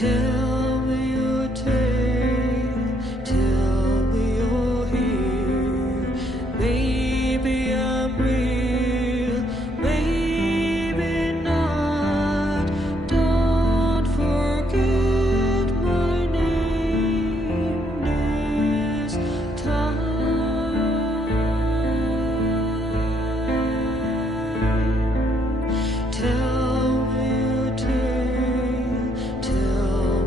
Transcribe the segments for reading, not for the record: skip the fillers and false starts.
Tell me your tale, tell me you're here. Maybe I'm real, maybe not. Don't forget my name this time. Tell me your tale, tell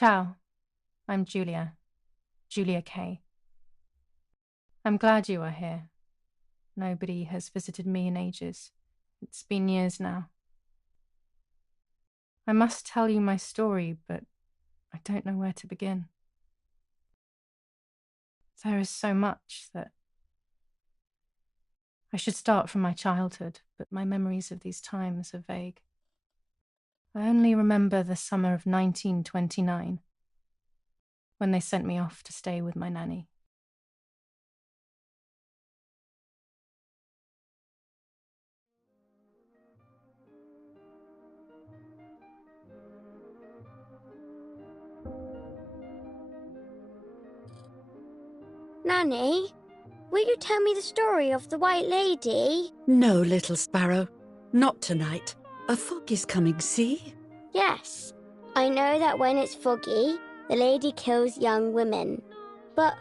Ciao, I'm Julia Kay. I'm glad you are here. Nobody has visited me in ages. It's been years now. I must tell you my story, but I don't know where to begin. There is so much that I should start from my childhood, but my memories of these times are vague. I only remember the summer of 1929, when they sent me off to stay with my nanny. Nanny, will you tell me the story of the White Lady? No, little sparrow. Not tonight. A fog is coming, see? Yes. I know that when it's foggy, the lady kills young women. But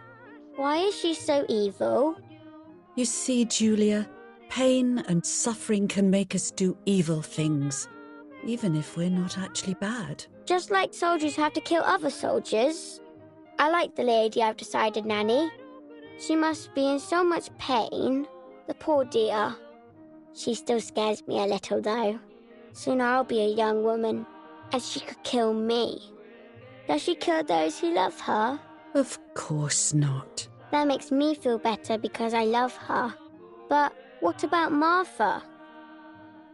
why is she so evil? You see, Julia, pain and suffering can make us do evil things, even if we're not actually bad. Just like soldiers have to kill other soldiers. I like the lady, I've decided, Nanny. She must be in so much pain. The poor dear. She still scares me a little, though. Soon I'll be a young woman, and she could kill me. Does she kill those who love her? Of course not. That makes me feel better because I love her. But what about Martha?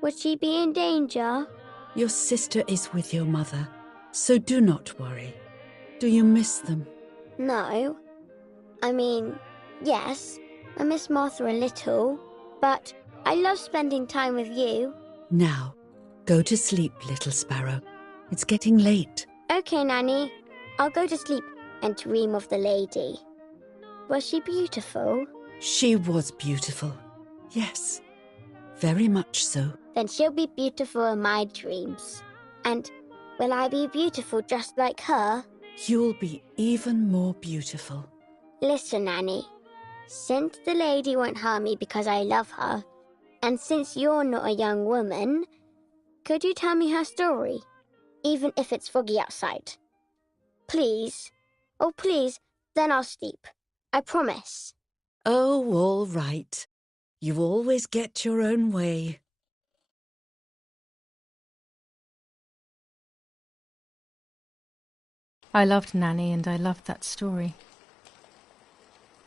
Would she be in danger? Your sister is with your mother, so do not worry. Do you miss them? No. I mean, yes, I miss Martha a little, but I love spending time with you. Now, go to sleep, little sparrow. It's getting late. Okay, Nanny. I'll go to sleep and dream of the lady. Was she beautiful? She was beautiful. Yes, very much so. Then she'll be beautiful in my dreams. And will I be beautiful just like her? You'll be even more beautiful. Listen, Nanny. Since the lady won't harm me because I love her, and since you're not a young woman, could you tell me her story, even if it's foggy outside? Please. Oh, please, then I'll sleep. I promise. Oh, all right. You always get your own way. I loved Nanny and I loved that story.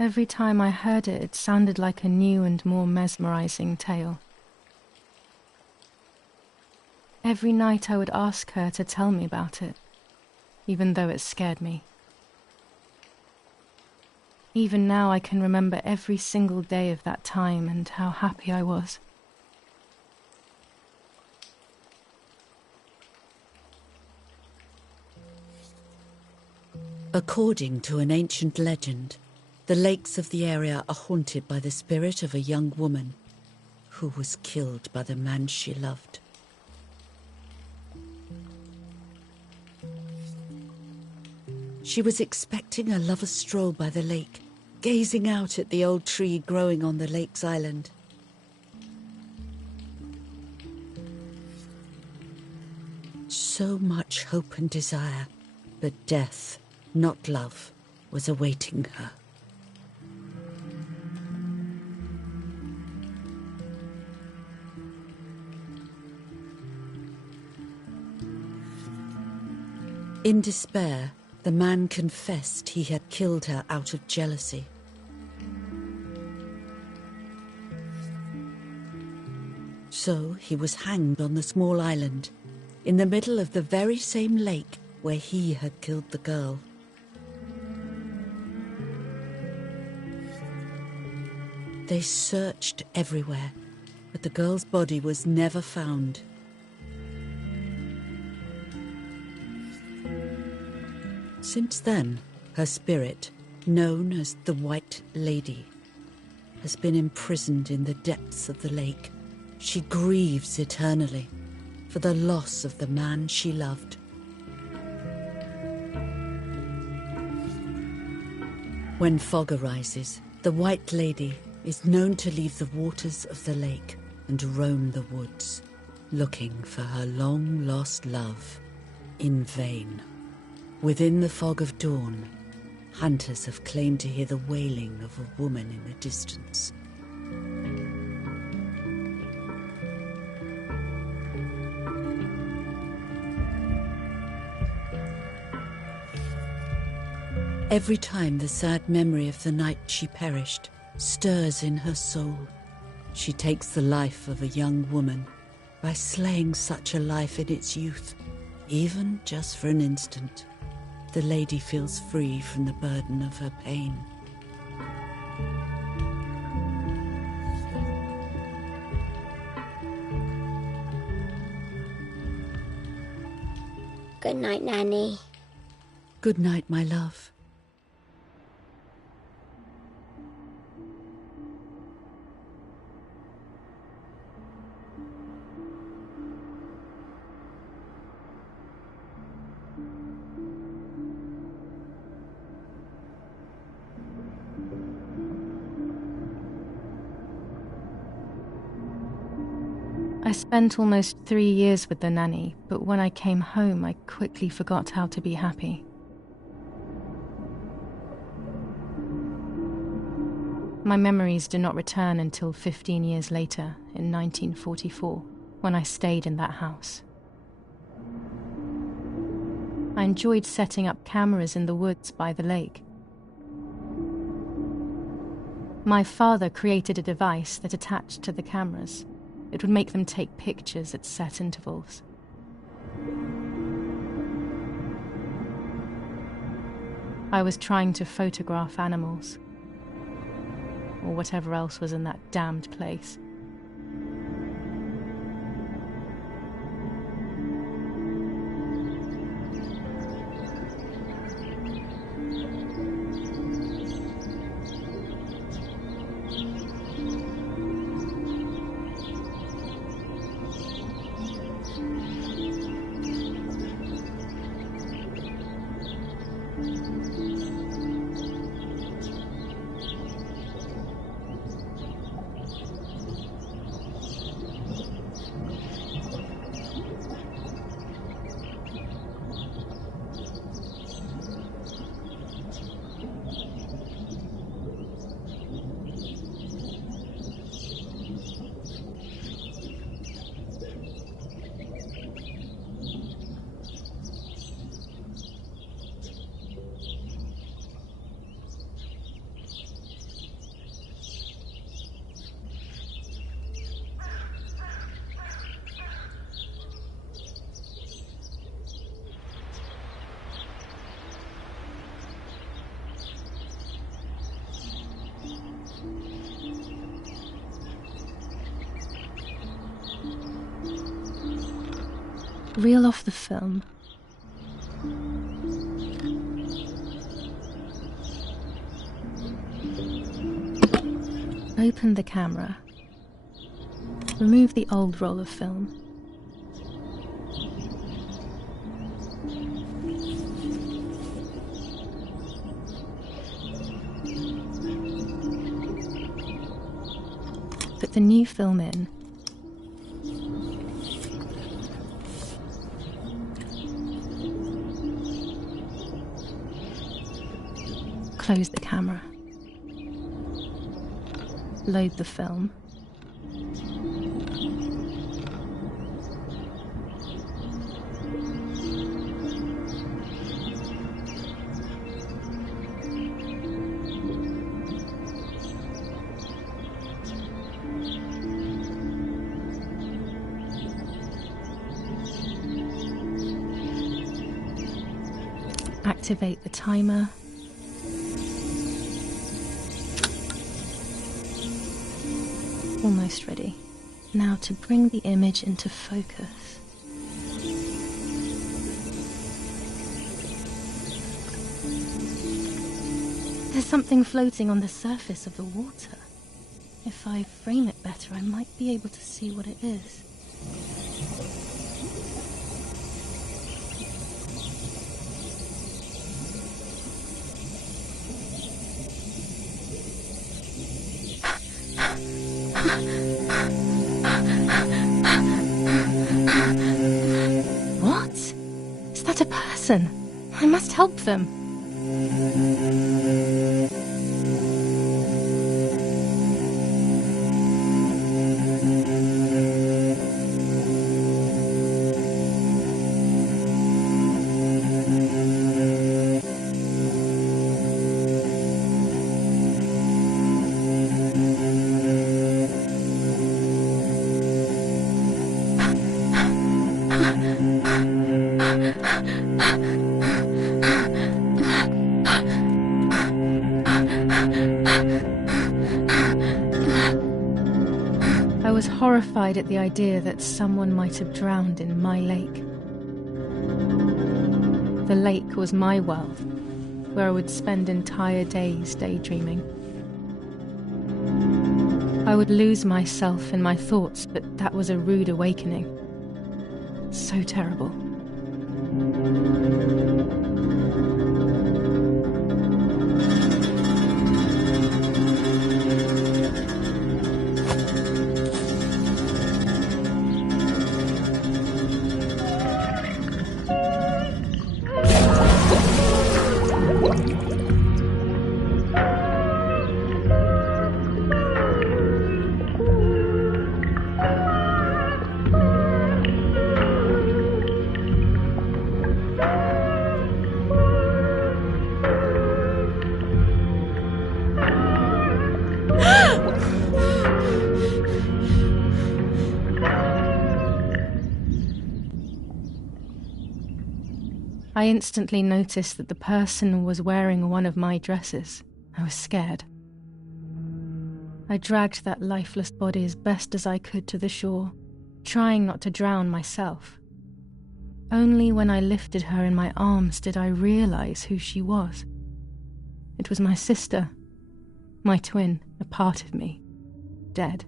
Every time I heard it, it sounded like a new and more mesmerizing tale. Every night I would ask her to tell me about it, even though it scared me. Even now I can remember every single day of that time and how happy I was. According to an ancient legend, the lakes of the area are haunted by the spirit of a young woman who was killed by the man she loved. She was expecting a lover's stroll by the lake, gazing out at the old tree growing on the lake's island. So much hope and desire, but death, not love, was awaiting her. In despair, the man confessed he had killed her out of jealousy. So he was hanged on the small island, in the middle of the very same lake where he had killed the girl. They searched everywhere, but the girl's body was never found. Since then, her spirit, known as the White Lady, has been imprisoned in the depths of the lake. She grieves eternally for the loss of the man she loved. When fog arises, the White Lady is known to leave the waters of the lake and roam the woods, looking for her long-lost love in vain. Within the fog of dawn, hunters have claimed to hear the wailing of a woman in the distance. Every time the sad memory of the night she perished stirs in her soul, she takes the life of a young woman by slaying such a life in its youth, even just for an instant. The lady feels free from the burden of her pain. Good night, Nanny. Good night, my love. I spent almost 3 years with the nanny, but when I came home, I quickly forgot how to be happy. My memories do not return until 15 years later, in 1944, when I stayed in that house. I enjoyed setting up cameras in the woods by the lake. My father created a device that attached to the cameras. It would make them take pictures at set intervals. I was trying to photograph animals, or whatever else was in that damned place. Reel off the film. Open the camera. Remove the old roll of film. Put the new film in. Close the camera. Load the film. Activate the timer. Almost ready. Now to bring the image into focus. There's something floating on the surface of the water. If I frame it better, I might be able to see what it is. What? Is that a person? I must help them. I was horrified at the idea that someone might have drowned in my lake. The lake was my world, where I would spend entire days daydreaming. I would lose myself in my thoughts, but that was a rude awakening. So terrible. I instantly noticed that the person was wearing one of my dresses. I was scared. I dragged that lifeless body as best as I could to the shore, trying not to drown myself. Only when I lifted her in my arms did I realize who she was. It was my sister, my twin, a part of me, dead.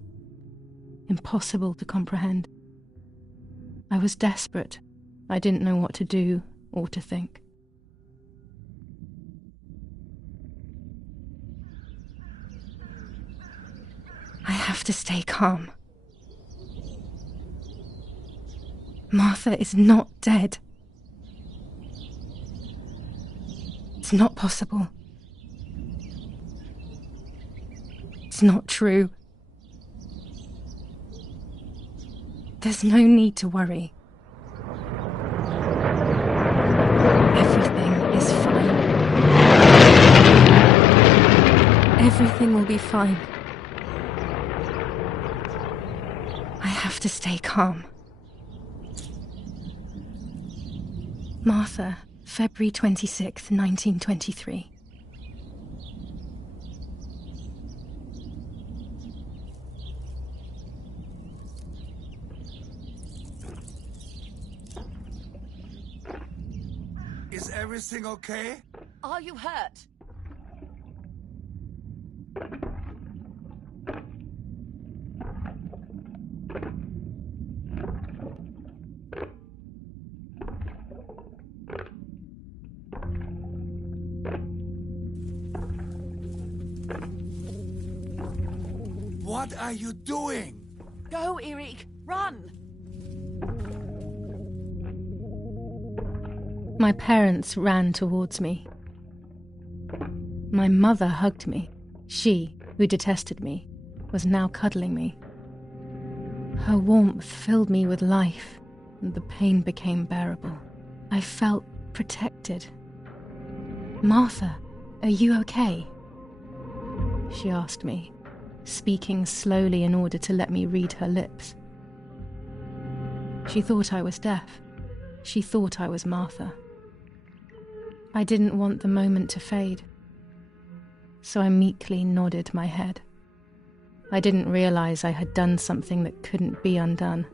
Impossible to comprehend. I was desperate. I didn't know what to do or to think. I have to stay calm. Martha is not dead. It's not possible. It's not true. There's no need to worry. Everything is fine. Everything will be fine. I have to stay calm. Martha, February 26th, 1923. Is everything okay? Are you hurt? What are you doing? Go, Eric, run! My parents ran towards me. My mother hugged me. She, who detested me, was now cuddling me. Her warmth filled me with life, and the pain became bearable. I felt protected. Martha, are you okay? She asked me, speaking slowly in order to let me read her lips. She thought I was deaf. She thought I was Martha. I didn't want the moment to fade, so I meekly nodded my head. I didn't realize I had done something that couldn't be undone.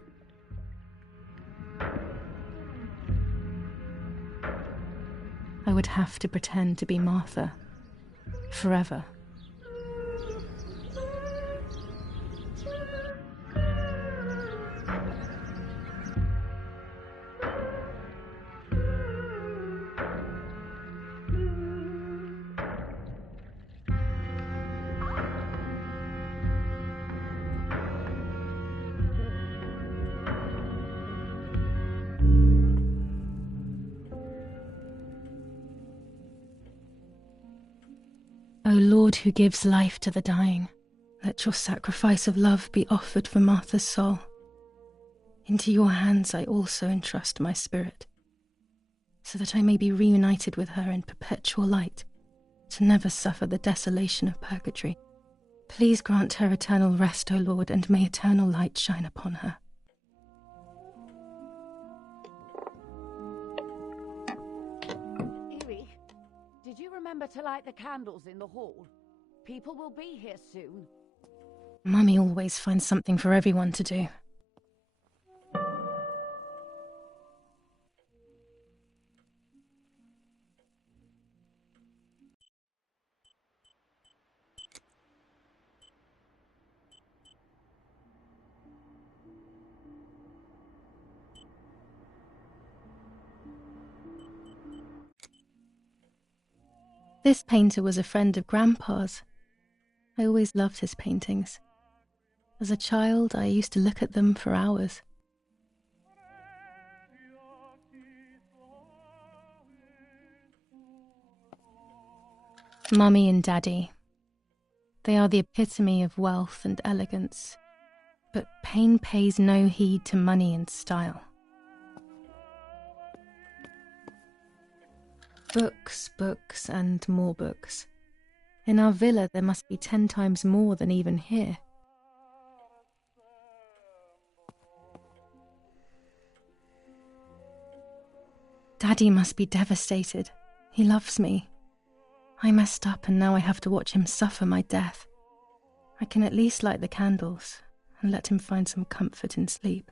I would have to pretend to be Martha forever. Lord who gives life to the dying, let your sacrifice of love be offered for Martha's soul. Into your hands I also entrust my spirit, so that I may be reunited with her in perpetual light, to never suffer the desolation of purgatory. Please grant her eternal rest, O Lord, and may eternal light shine upon her. Eric, did you remember to light the candles in the hall? People will be here soon. Mummy always finds something for everyone to do. This painter was a friend of Grandpa's. I always loved his paintings. As a child, I used to look at them for hours. Mummy and Daddy. They are the epitome of wealth and elegance, but pain pays no heed to money and style. Books, books, and more books. In our villa there must be 10 times more than even here. Daddy must be devastated. He loves me. I messed up and now I have to watch him suffer my death. I can at least light the candles and let him find some comfort in sleep.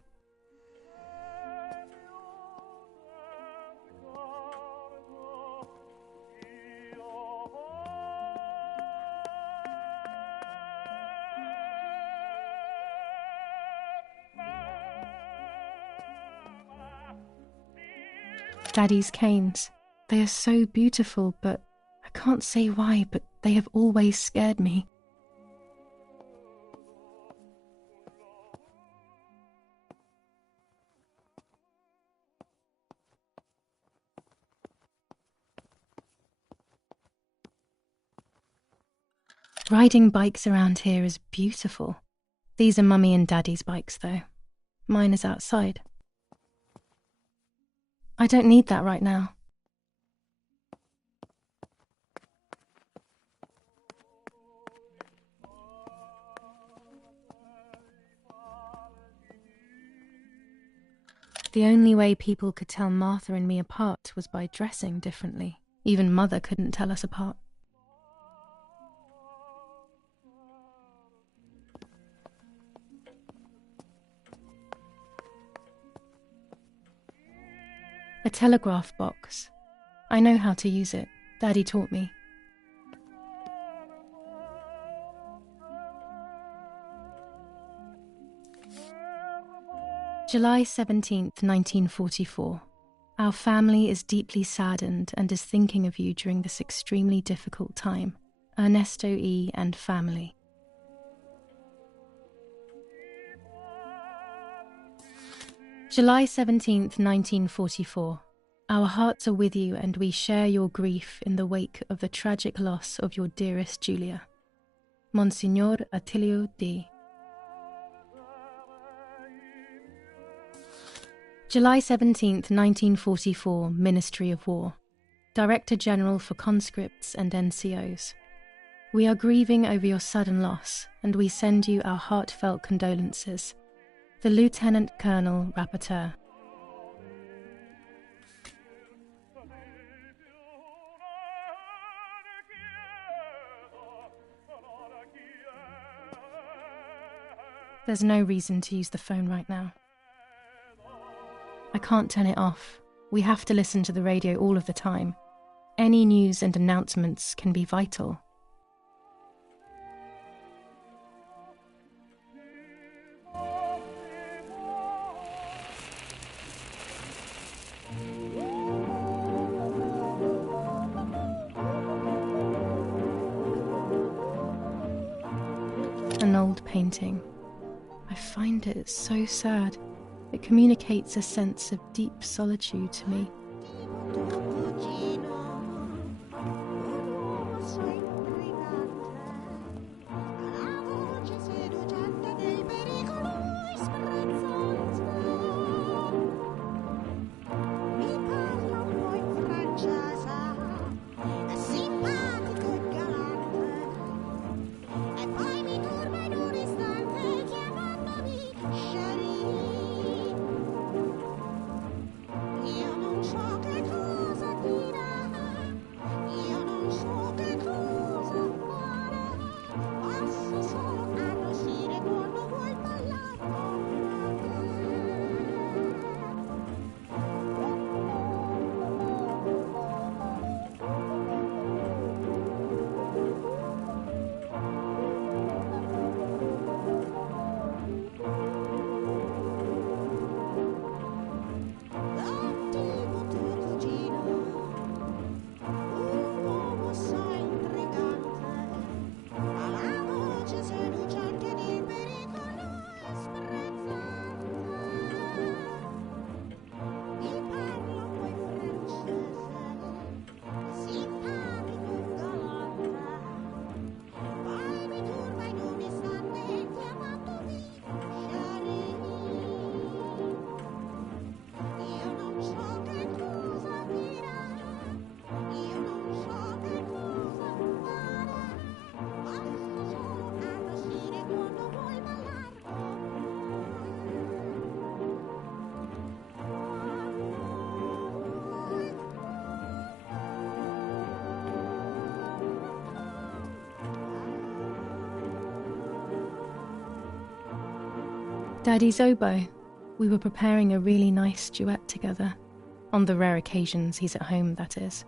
Daddy's canes. They are so beautiful, but I can't say why, but they have always scared me. Riding bikes around here is beautiful. These are Mummy and Daddy's bikes, though. Mine is outside. I don't need that right now. The only way people could tell Martha and me apart was by dressing differently. Even Mother couldn't tell us apart. A telegraph box. I know how to use it. Daddy taught me. July 17th, 1944. Our family is deeply saddened and is thinking of you during this extremely difficult time. Ernesto E. and family. July 17th, 1944. Our hearts are with you and we share your grief in the wake of the tragic loss of your dearest Julia. Monsignor Attilio D. July 17th, 1944, Ministry of War. Director General for Conscripts and NCOs. We are grieving over your sudden loss and we send you our heartfelt condolences. The Lieutenant Colonel Rapporteur. There's no reason to use the phone right now. I can't turn it off. We have to listen to the radio all of the time. Any news and announcements can be vital. An old painting. I find it so sad. It communicates a sense of deep solitude to me. Daddy's oboe. We were preparing a really nice duet together. On the rare occasions he's at home, that is.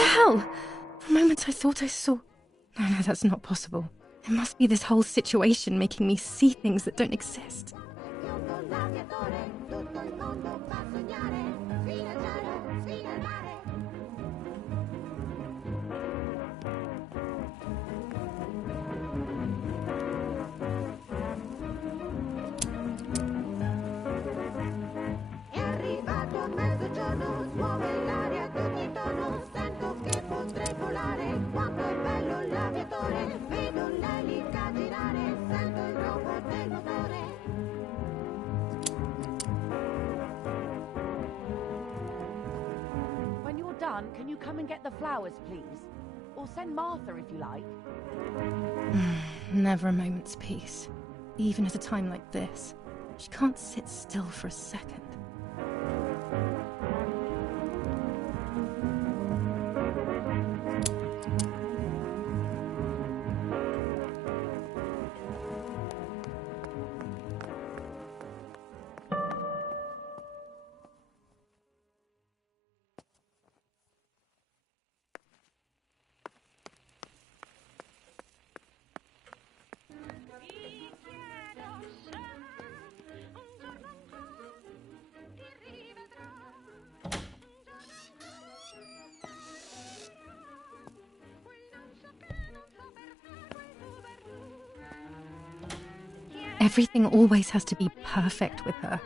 Hell! For a moment I thought I saw... No, that's not possible. It must be this whole situation making me see things that don't exist. Can you come and get the flowers, please? Or send Martha if you like. Never a moment's peace. Even at a time like this. She can't sit still for a second. Everything always has to be perfect with her.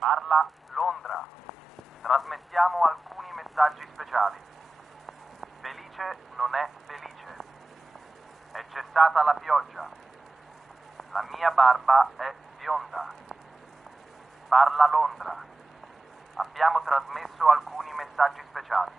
Parla Londra. Trasmettiamo alcuni messaggi speciali. Felice non è felice. È cessata la pioggia. La mia barba è bionda. Parla Londra. Abbiamo trasmesso alcuni messaggi speciali.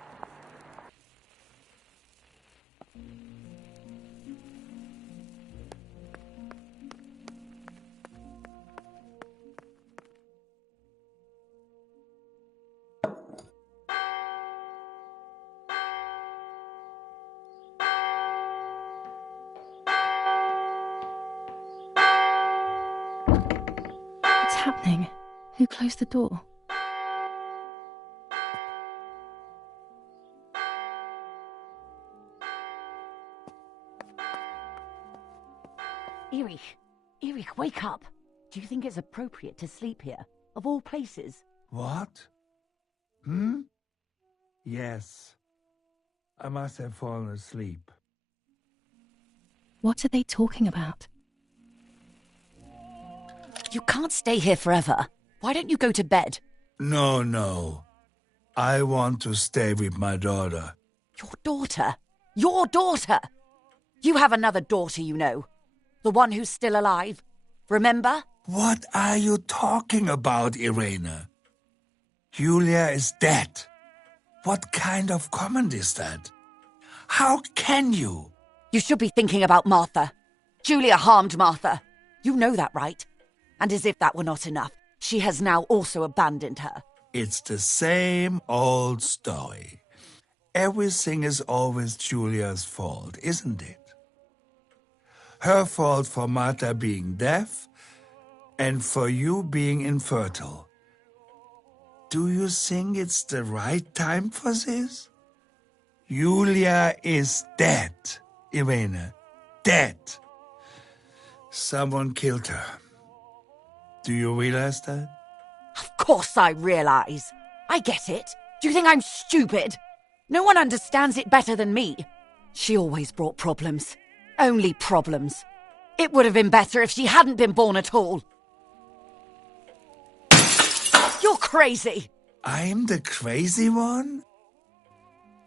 What's happening? Who closed the door? Erich, wake up! Do you think it's appropriate to sleep here, of all places? What? Yes. I must have fallen asleep. What are they talking about? You can't stay here forever. Why don't you go to bed? No. I want to stay with my daughter. Your daughter? Your daughter? You have another daughter, you know. The one who's still alive. Remember? What are you talking about, Irene? Julia is dead. What kind of comment is that? How can you? You should be thinking about Martha. Julia harmed Martha. You know that, right? And as if that were not enough, she has now also abandoned her. It's the same old story. Everything is always Julia's fault, isn't it? Her fault for Martha being deaf and for you being infertile. Do you think it's the right time for this? Julia is dead, Irene. Dead. Someone killed her. Do you realize that? Of course I realize. I get it. Do you think I'm stupid? No one understands it better than me. She always brought problems. Only problems. It would have been better if she hadn't been born at all. You're crazy. I'm the crazy one?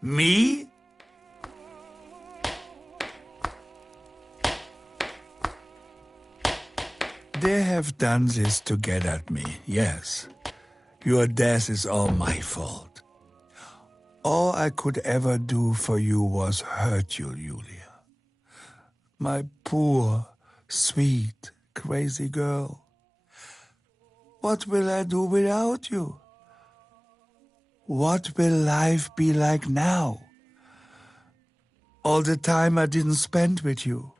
Me? They have done this to get at me, yes. Your death is all my fault. All I could ever do for you was hurt you, Julia. My poor, sweet, crazy girl. What will I do without you? What will life be like now? All the time I didn't spend with you.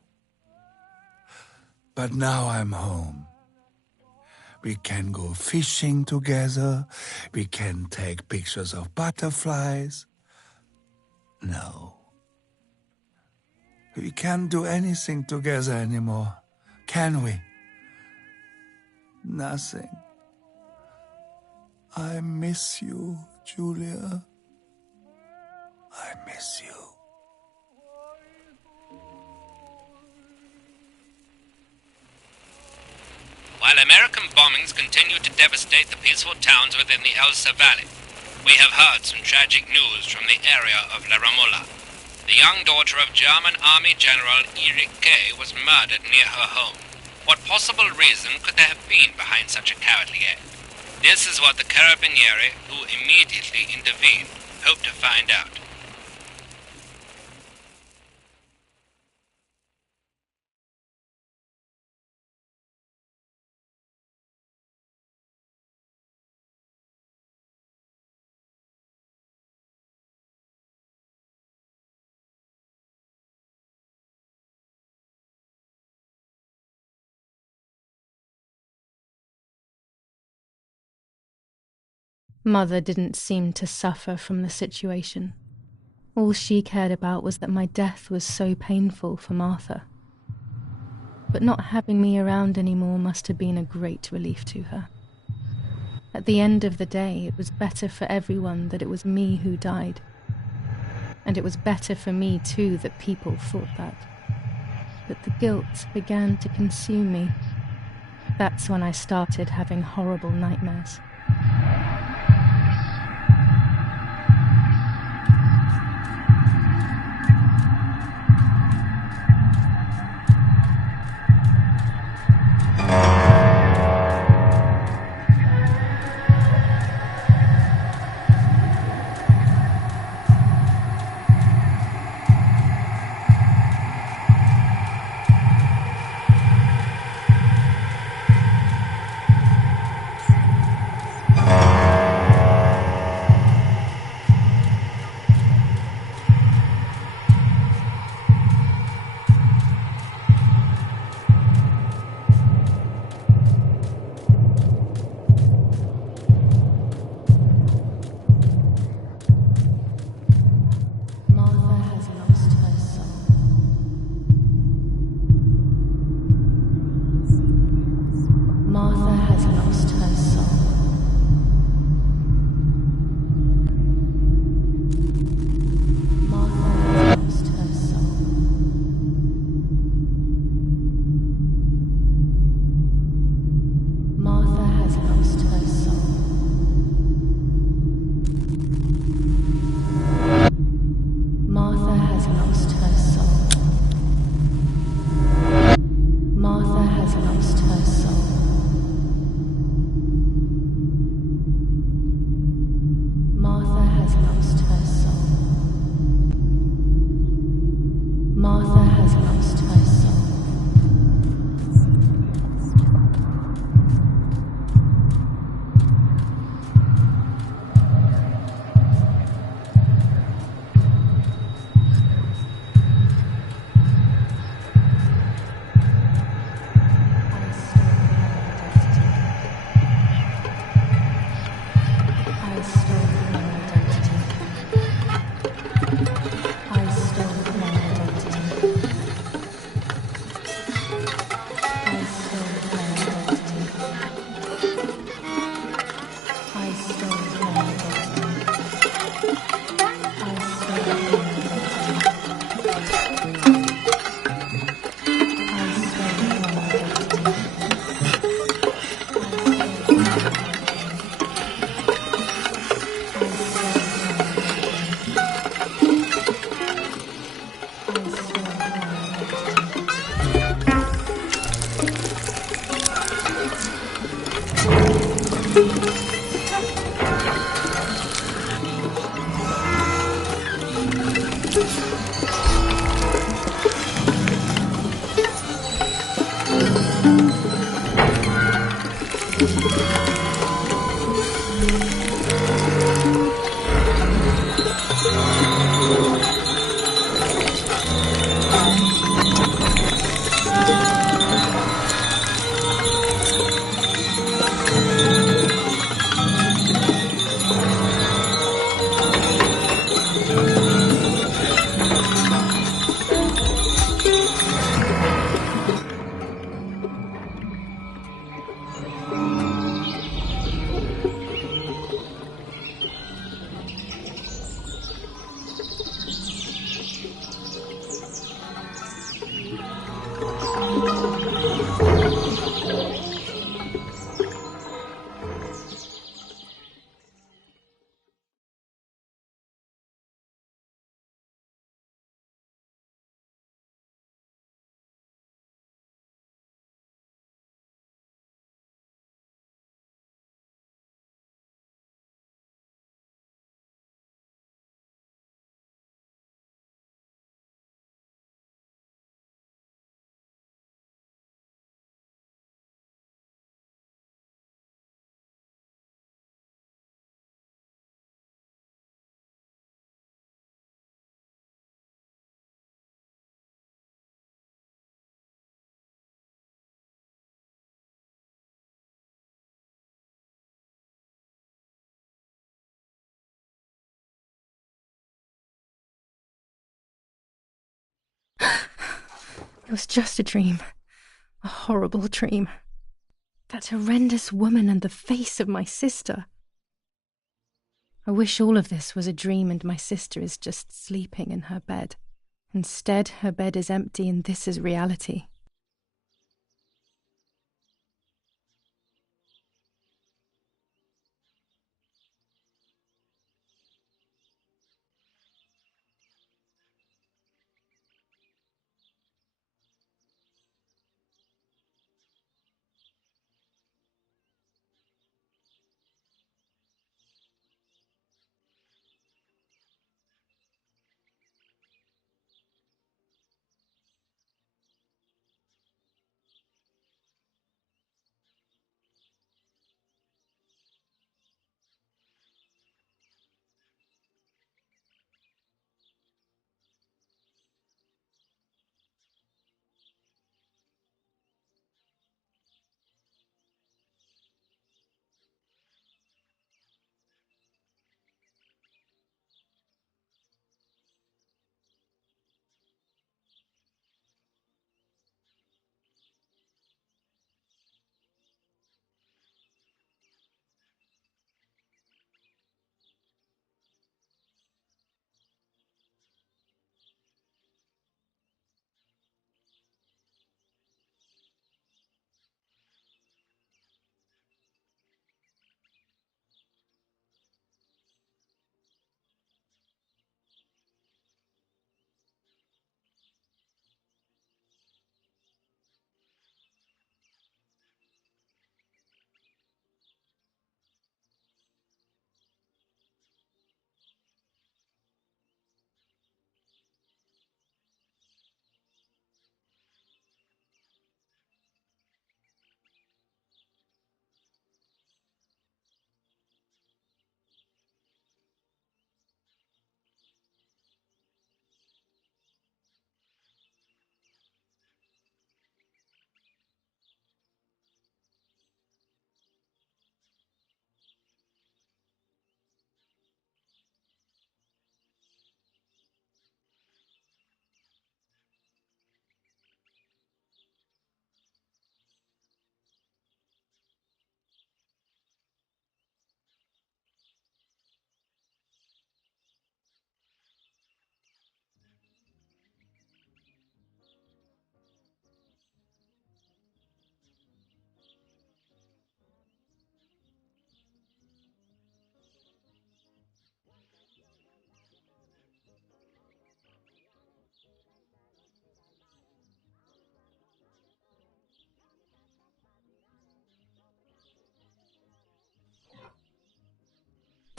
But now I'm home. We can go fishing together. We can take pictures of butterflies. No. We can't do anything together anymore, can we? Nothing. I miss you, Julia. I miss you. While American bombings continue to devastate the peaceful towns within the Elsa Valley, we have heard some tragic news from the area of La Ramola. The young daughter of German Army General Erich Kay was murdered near her home. What possible reason could there have been behind such a cowardly act? This is what the Carabinieri, who immediately intervened, hope to find out. Mother didn't seem to suffer from the situation. All she cared about was that my death was so painful for Martha. But not having me around anymore must have been a great relief to her. At the end of the day, it was better for everyone that it was me who died. And it was better for me too that people thought that. But the guilt began to consume me. That's when I started having horrible nightmares. lost her soul. Martha has lost her soul. Martha has lost her soul. Martha has lost her soul. It was just a dream. A horrible dream. That horrendous woman and the face of my sister. I wish all of this was a dream and my sister is just sleeping in her bed. Instead, her bed is empty and this is reality.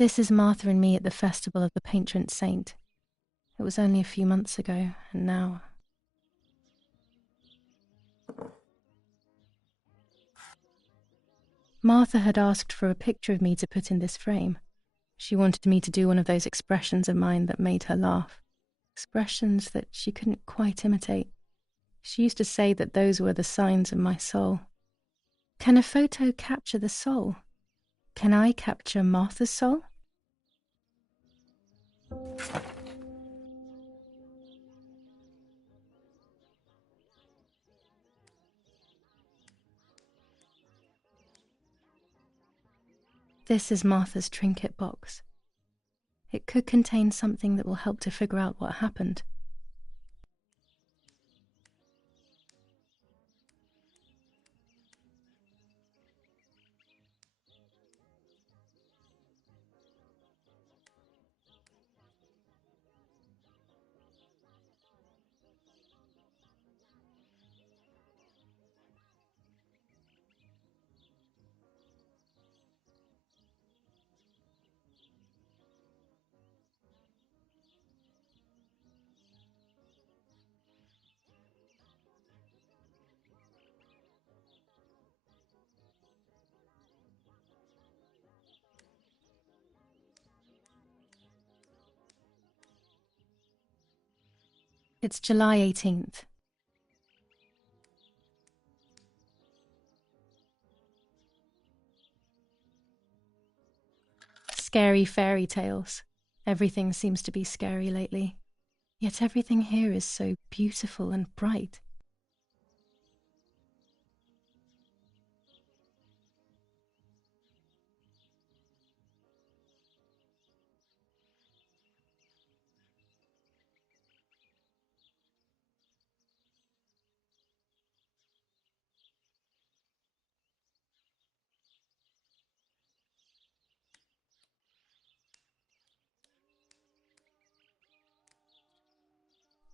This is Martha and me at the festival of the patron saint. It was only a few months ago, and now... Martha had asked for a picture of me to put in this frame. She wanted me to do one of those expressions of mine that made her laugh. Expressions that she couldn't quite imitate. She used to say that those were the signs of my soul. Can a photo capture the soul? Can I capture Martha's soul? This is Martha's trinket box. It could contain something that will help to figure out what happened. It's July 18th. Scary fairy tales. Everything seems to be scary lately. Yet everything here is so beautiful and bright.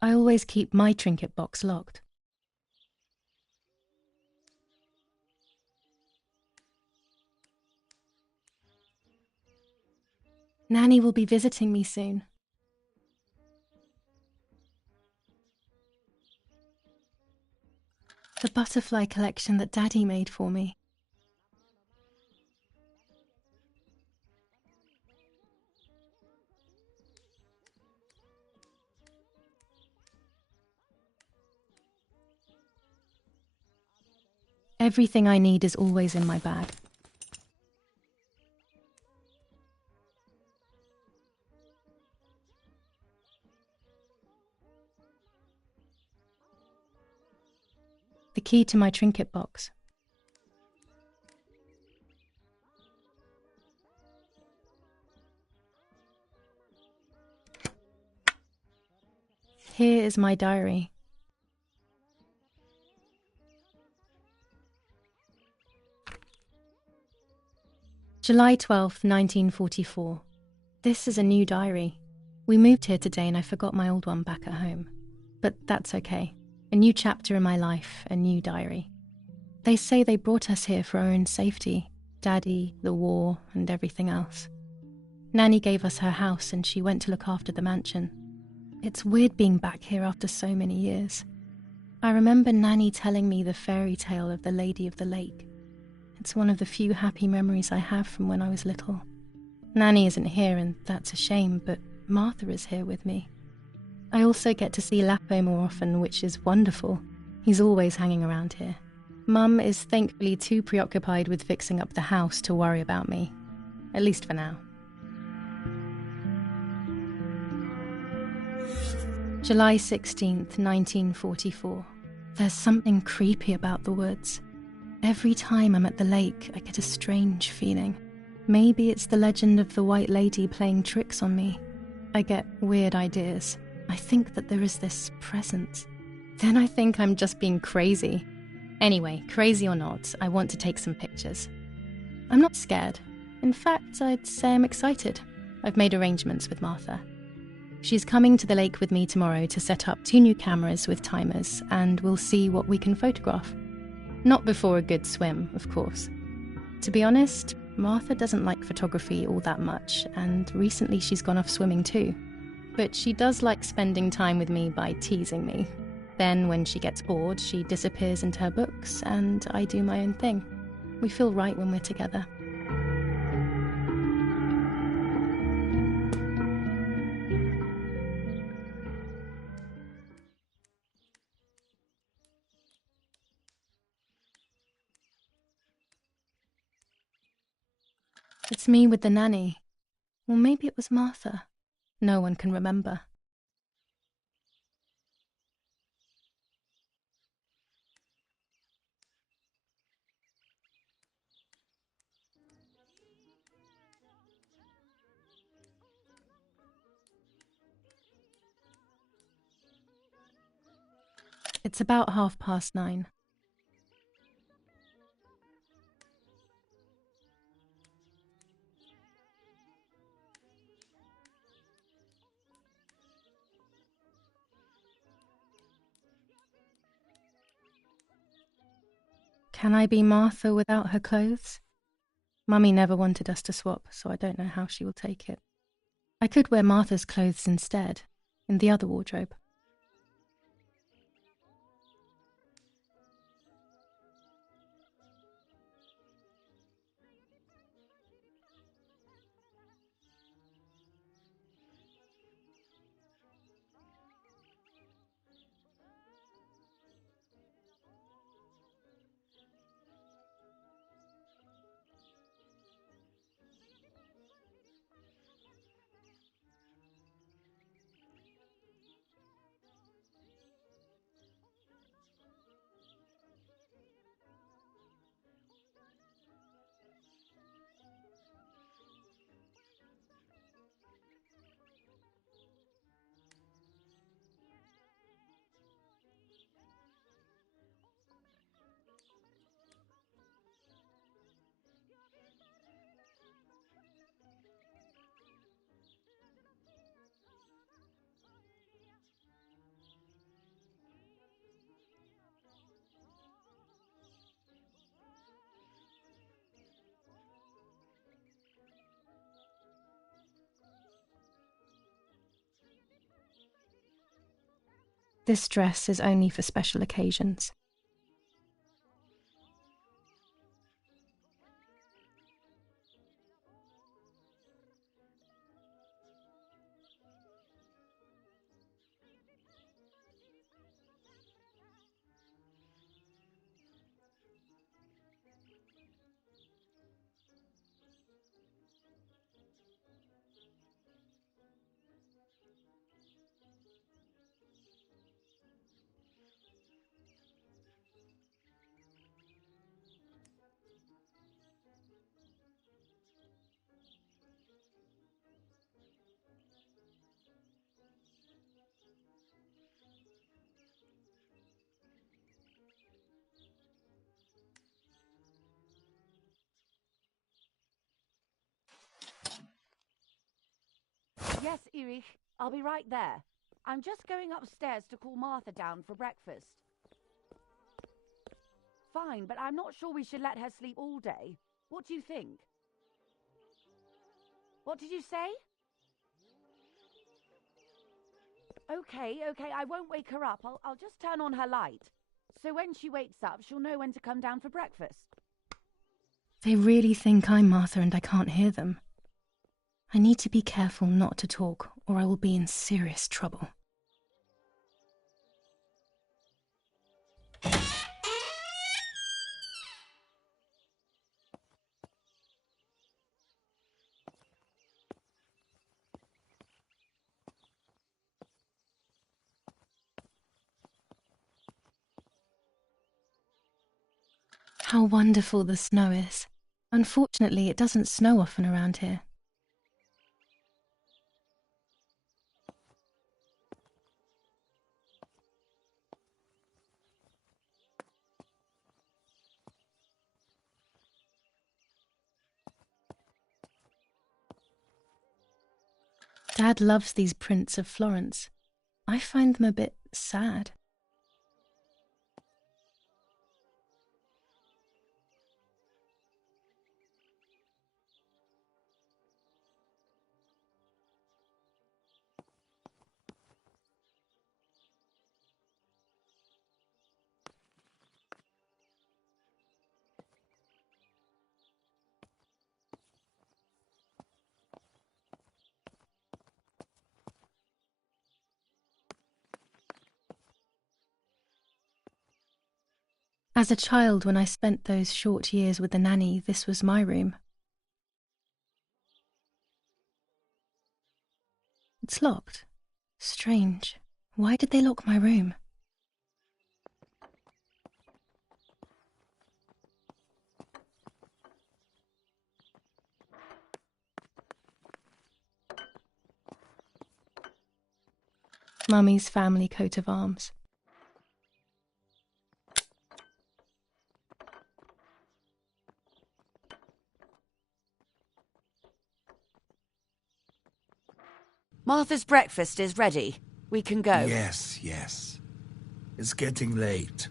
I always keep my trinket box locked. Nanny will be visiting me soon. The butterfly collection that Daddy made for me. Everything I need is always in my bag. The key to my trinket box. Here is my diary. July 12th, 1944. This is a new diary. We moved here today and I forgot my old one back at home. But that's okay. A new chapter in my life, a new diary. They say they brought us here for our own safety. Daddy, the war, and everything else. Nanny gave us her house and she went to look after the mansion. It's weird being back here after so many years. I remember Nanny telling me the fairy tale of the Lady of the Lake. It's one of the few happy memories I have from when I was little. Nanny isn't here and that's a shame, but Martha is here with me. I also get to see Lapo more often, which is wonderful. He's always hanging around here. Mum is thankfully too preoccupied with fixing up the house to worry about me. At least for now. July 16th, 1944. There's something creepy about the woods. Every time I'm at the lake, I get a strange feeling. Maybe it's the legend of the White Lady playing tricks on me. I get weird ideas. I think that there is this presence. Then I think I'm just being crazy. Anyway, crazy or not, I want to take some pictures. I'm not scared. In fact, I'd say I'm excited. I've made arrangements with Martha. She's coming to the lake with me tomorrow to set up 2 new cameras with timers, and we'll see what we can photograph. Not before a good swim, of course. To be honest, Martha doesn't like photography all that much, and recently she's gone off swimming too. But she does like spending time with me by teasing me. Then, when she gets bored, she disappears into her books, and I do my own thing. We feel right when we're together. It's me with the nanny. Or maybe it was Martha. No one can remember. It's about 9:30. Can I be Martha without her clothes? Mummy never wanted us to swap, so I don't know how she will take it. I could wear Martha's clothes instead, in the other wardrobe. This dress is only for special occasions. Yes, Erich, I'll be right there. I'm just going upstairs to call Martha down for breakfast. Fine, but I'm not sure we should let her sleep all day. What do you think? What did you say? Okay, I won't wake her up. I'll just turn on her light. So when she wakes up, she'll know when to come down for breakfast. They really think I'm Martha and I can't hear them. I need to be careful not to talk, or I will be in serious trouble. How wonderful the snow is. Unfortunately, it doesn't snow often around here. Dad loves these prints of Florence. I find them a bit sad. As a child, when I spent those short years with the nanny, this was my room. It's locked. Strange. Why did they lock my room? Mummy's family coat of arms. Martha's breakfast is ready. We can go. Yes, yes. It's getting late.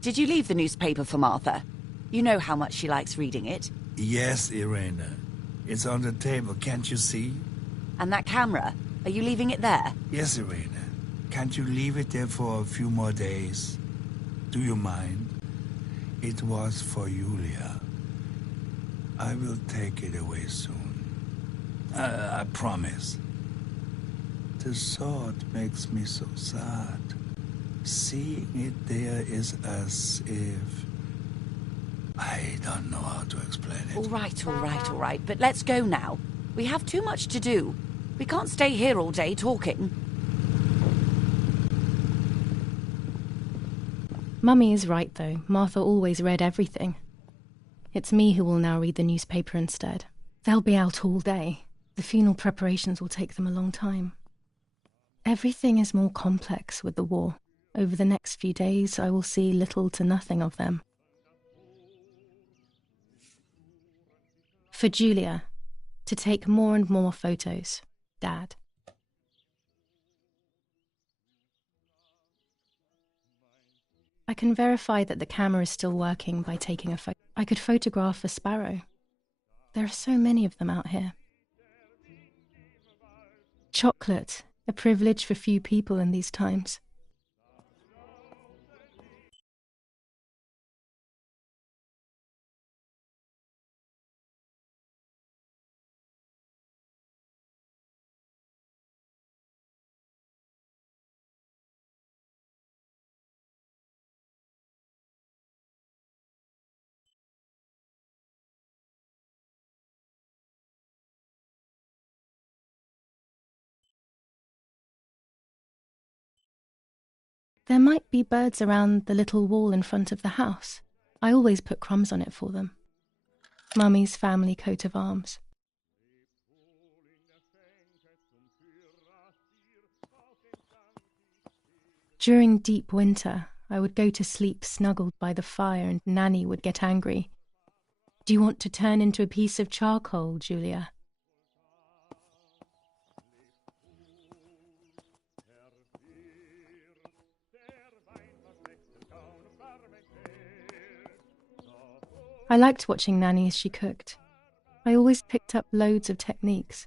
Did you leave the newspaper for Martha? You know how much she likes reading it. Yes, Irena. It's on the table, can't you see? And that camera, are you leaving it there? Yes, Irena. Can't you leave it there for a few more days? Do you mind? It was for Julia. I will take it away soon. I promise. The thought makes me so sad. Seeing it there is as if... I don't know how to explain it. All right. But let's go now. We have too much to do. We can't stay here all day talking. Mummy is right, though. Martha always read everything. It's me who will now read the newspaper instead. They'll be out all day. The funeral preparations will take them a long time. Everything is more complex with the war. Over the next few days, I will see little to nothing of them. For Julia, to take more and more photos. Dad. I can verify that the camera is still working by taking a photo. I could photograph a sparrow. There are so many of them out here. Chocolate, a privilege for few people in these times. There might be birds around the little wall in front of the house. I always put crumbs on it for them. Mummy's family coat of arms. During deep winter, I would go to sleep snuggled by the fire and Nanny would get angry. Do you want to turn into a piece of charcoal, Julia? I liked watching Nanny as she cooked. I always picked up loads of techniques.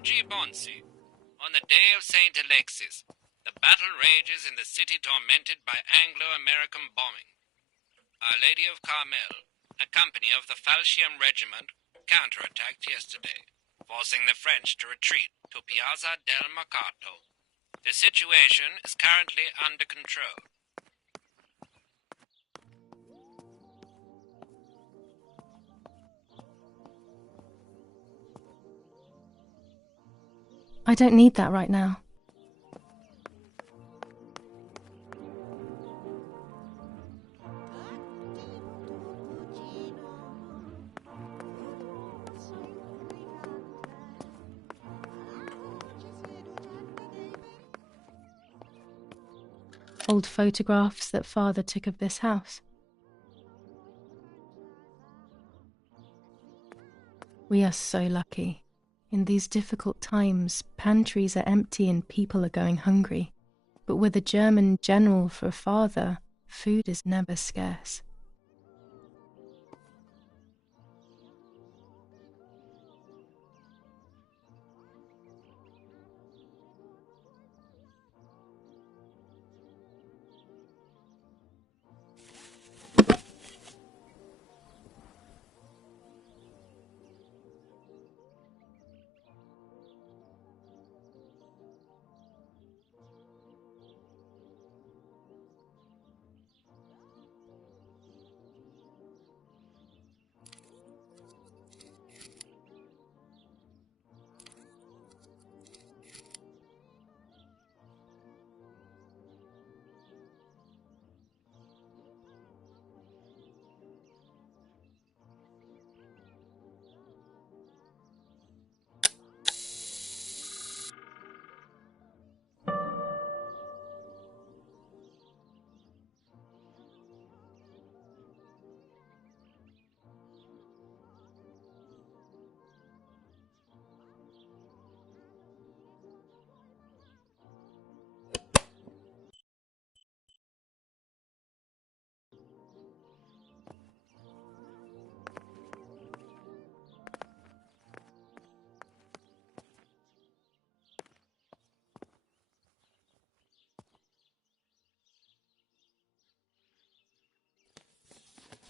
G. Bonsi. On the day of St. Alexis, the battle rages in the city tormented by Anglo-American bombing. Our Lady of Carmel, a company of the Falchium Regiment, counterattacked yesterday, forcing the French to retreat to Piazza del Mercato. The situation is currently under control. I don't need that right now. Old photographs that Father took of this house. We are so lucky. In these difficult times, pantries are empty and people are going hungry. But with a German general for a father, food is never scarce.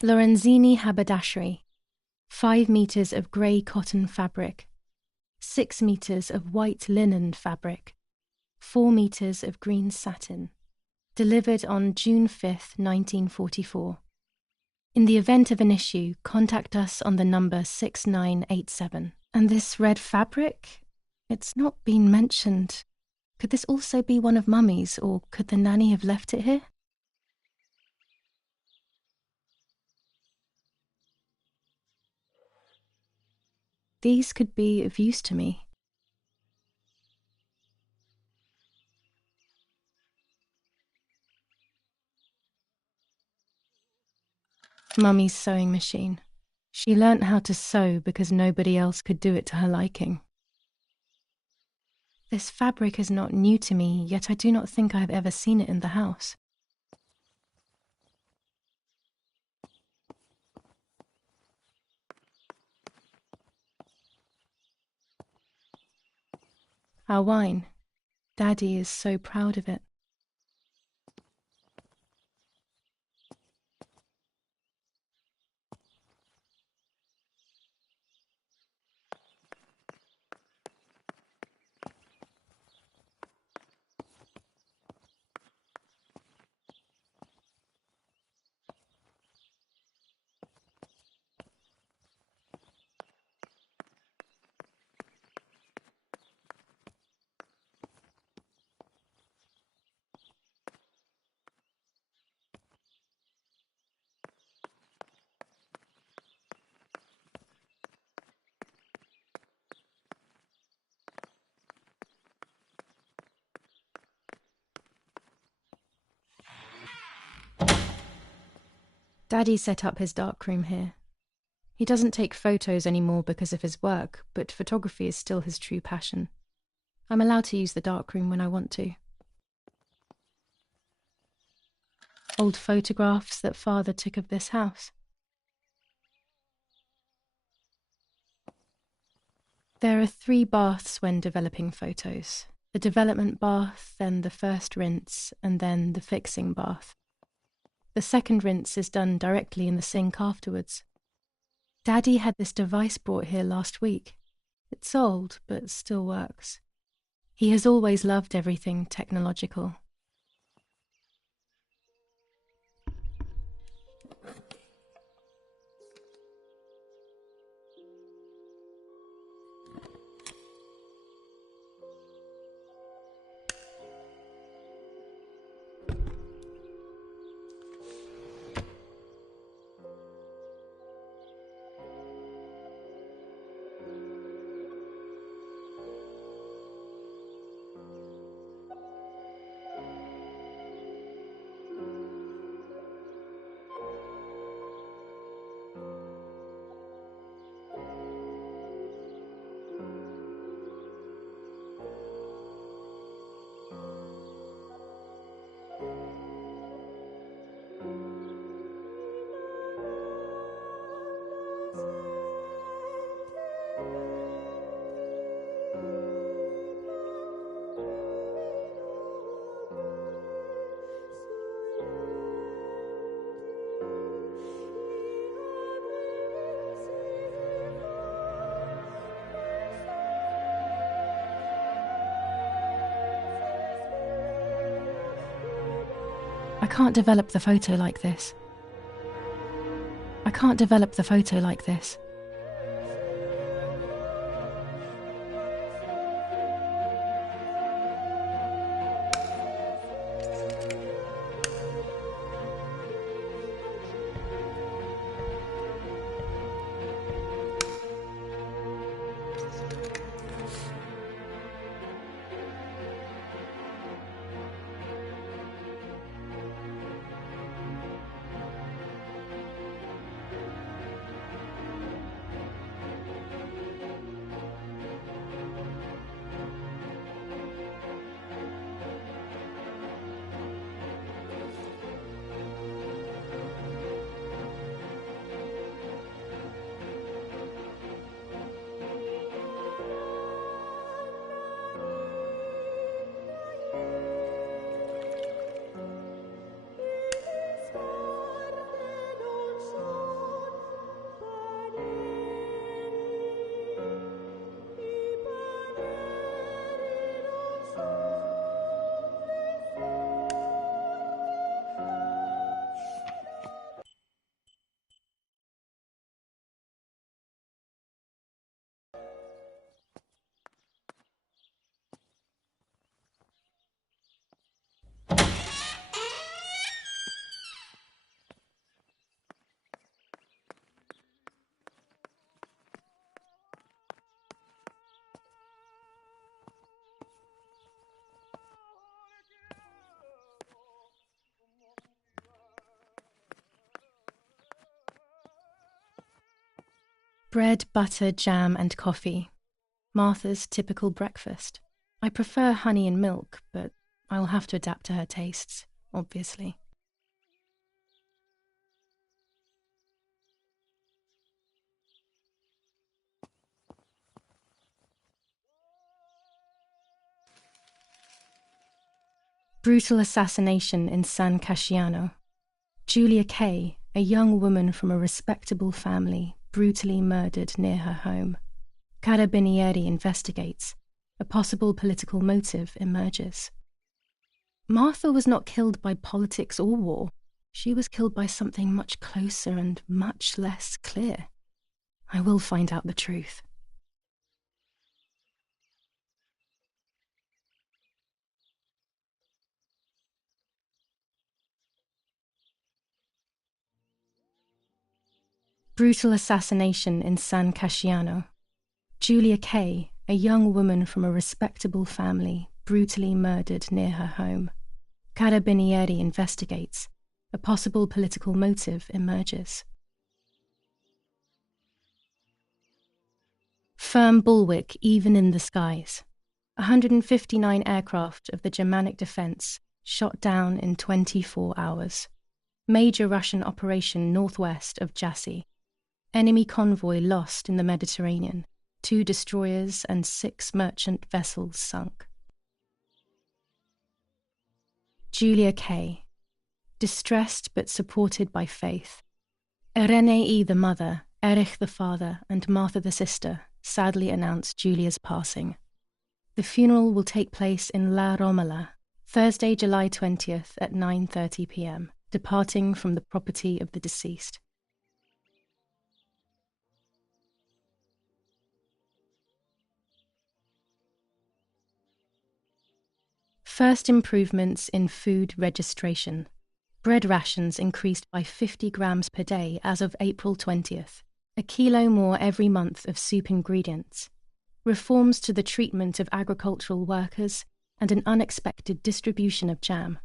Lorenzini haberdashery, 5 meters of grey cotton fabric, 6 meters of white linen fabric, 4 meters of green satin. Delivered on June 5th, 1944. In the event of an issue, contact us on the number 6987. And this red fabric? It's not been mentioned. Could this also be one of Mummy's, or could the nanny have left it here? These could be of use to me. Mummy's sewing machine. She learnt how to sew because nobody else could do it to her liking. This fabric is not new to me, yet I do not think I have ever seen it in the house. Our wine. Daddy is so proud of it. Daddy set up his darkroom here. He doesn't take photos anymore because of his work, but photography is still his true passion. I'm allowed to use the darkroom when I want to. Old photographs that Father took of this house. There are 3 baths when developing photos. The development bath, then the first rinse, and then the fixing bath. The second rinse is done directly in the sink afterwards. Daddy had this device brought here last week. It's old, but still works. He has always loved everything technological. I can't develop the photo like this. I can't develop the photo like this. Bread, butter, jam and coffee. Martha's typical breakfast. I prefer honey and milk, but I'll have to adapt to her tastes, obviously. Brutal assassination in San Casciano. Julia Kay, a young woman from a respectable family, brutally murdered near her home. Carabinieri investigates. A possible political motive emerges. Martha was not killed by politics or war. She was killed by something much closer and much less clear. I will find out the truth. Brutal assassination in San Casciano. Julia Kay, a young woman from a respectable family, brutally murdered near her home. Carabinieri investigates. A possible political motive emerges. Firm bulwark even in the skies. 159 aircraft of the Germanic defense shot down in 24 hours. Major Russian operation northwest of Jassy. Enemy convoy lost in the Mediterranean. 2 destroyers and 6 merchant vessels sunk. Julia Kay, distressed but supported by faith. Erenei the mother, Erich the father, and Martha the sister sadly announced Julia's passing. The funeral will take place in La Romola, Thursday, July 20th at 9:30 p.m., departing from the property of the deceased. First improvements in food registration. Bread rations increased by 50 grams per day as of April 20th, a kilo more every month of soup ingredients. Reforms to the treatment of agricultural workers, and an unexpected distribution of jam.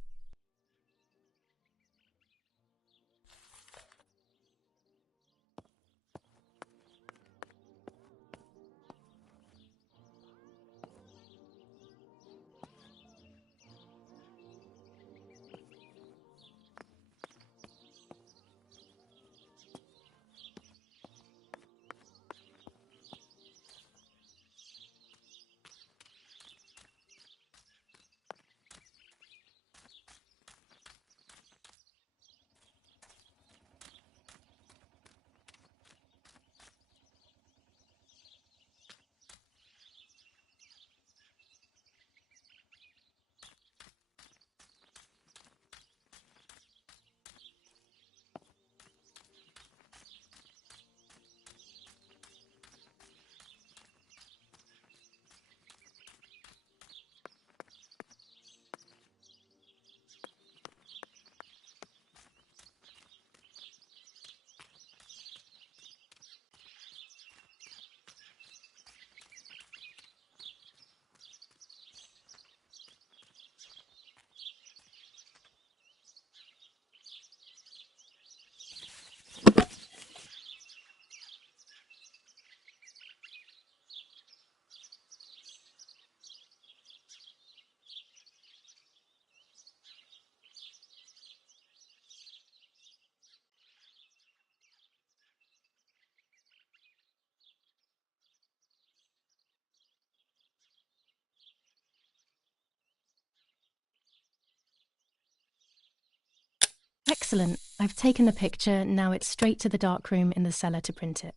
Excellent. I've taken the picture, now it's straight to the darkroom in the cellar to print it.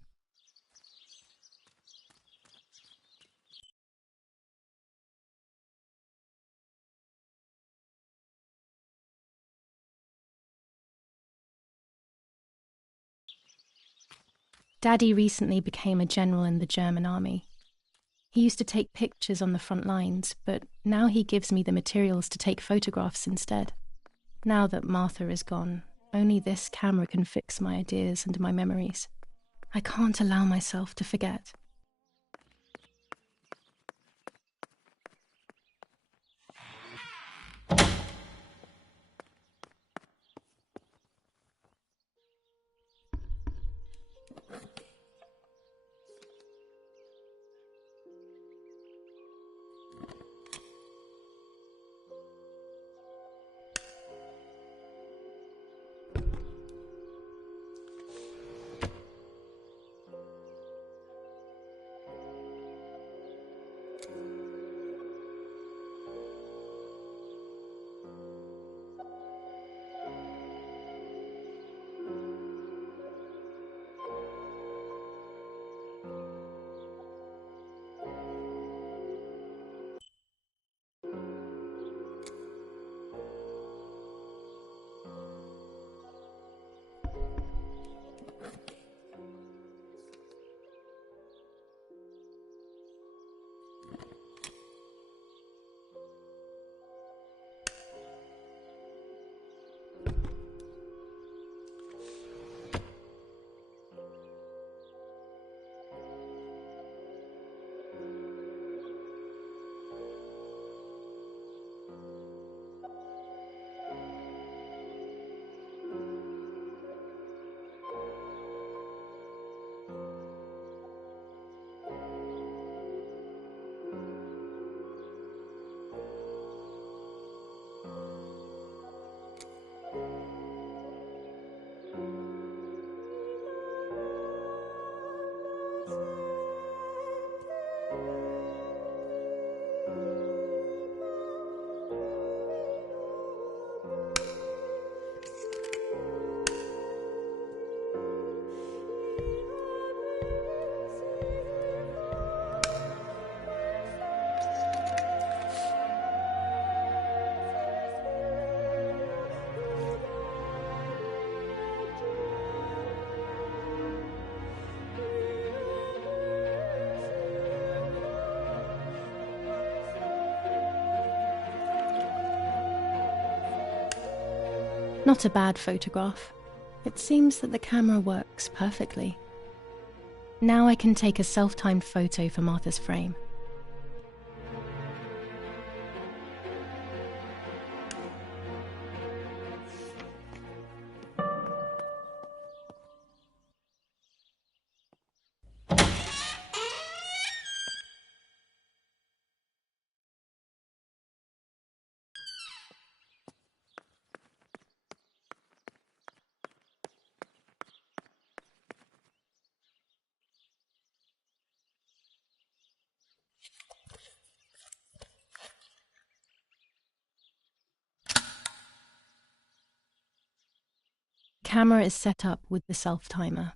Daddy recently became a general in the German army. He used to take pictures on the front lines, but now he gives me the materials to take photographs instead. Now that Martha is gone, only this camera can fix my ideas and my memories. I can't allow myself to forget. Not a bad photograph. It seems that the camera works perfectly. Now I can take a self-timed photo for Martha's frame. Camera is set up with the self-timer.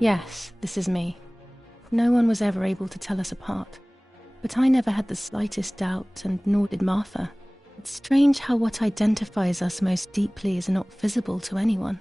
Yes, this is me. No one was ever able to tell us apart. But I never had the slightest doubt, and nor did Martha. It's strange how what identifies us most deeply is not visible to anyone.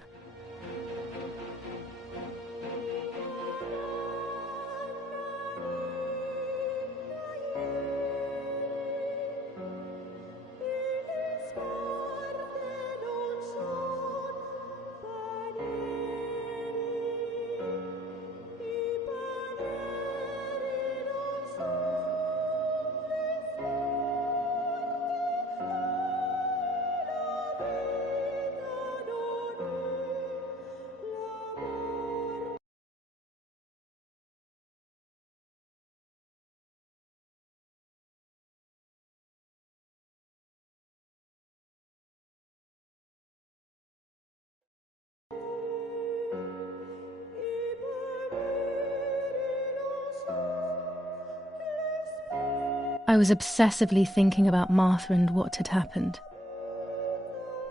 I was obsessively thinking about Martha and what had happened.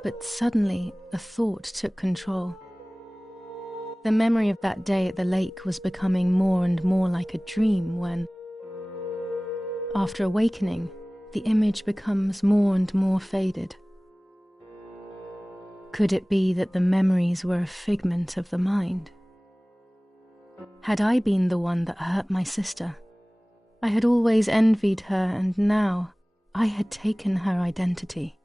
But suddenly, a thought took control. The memory of that day at the lake was becoming more and more like a dream when, after awakening, the image becomes more and more faded. Could it be that the memories were a figment of the mind? Had I been the one that hurt my sister? I had always envied her, and now I had taken her identity.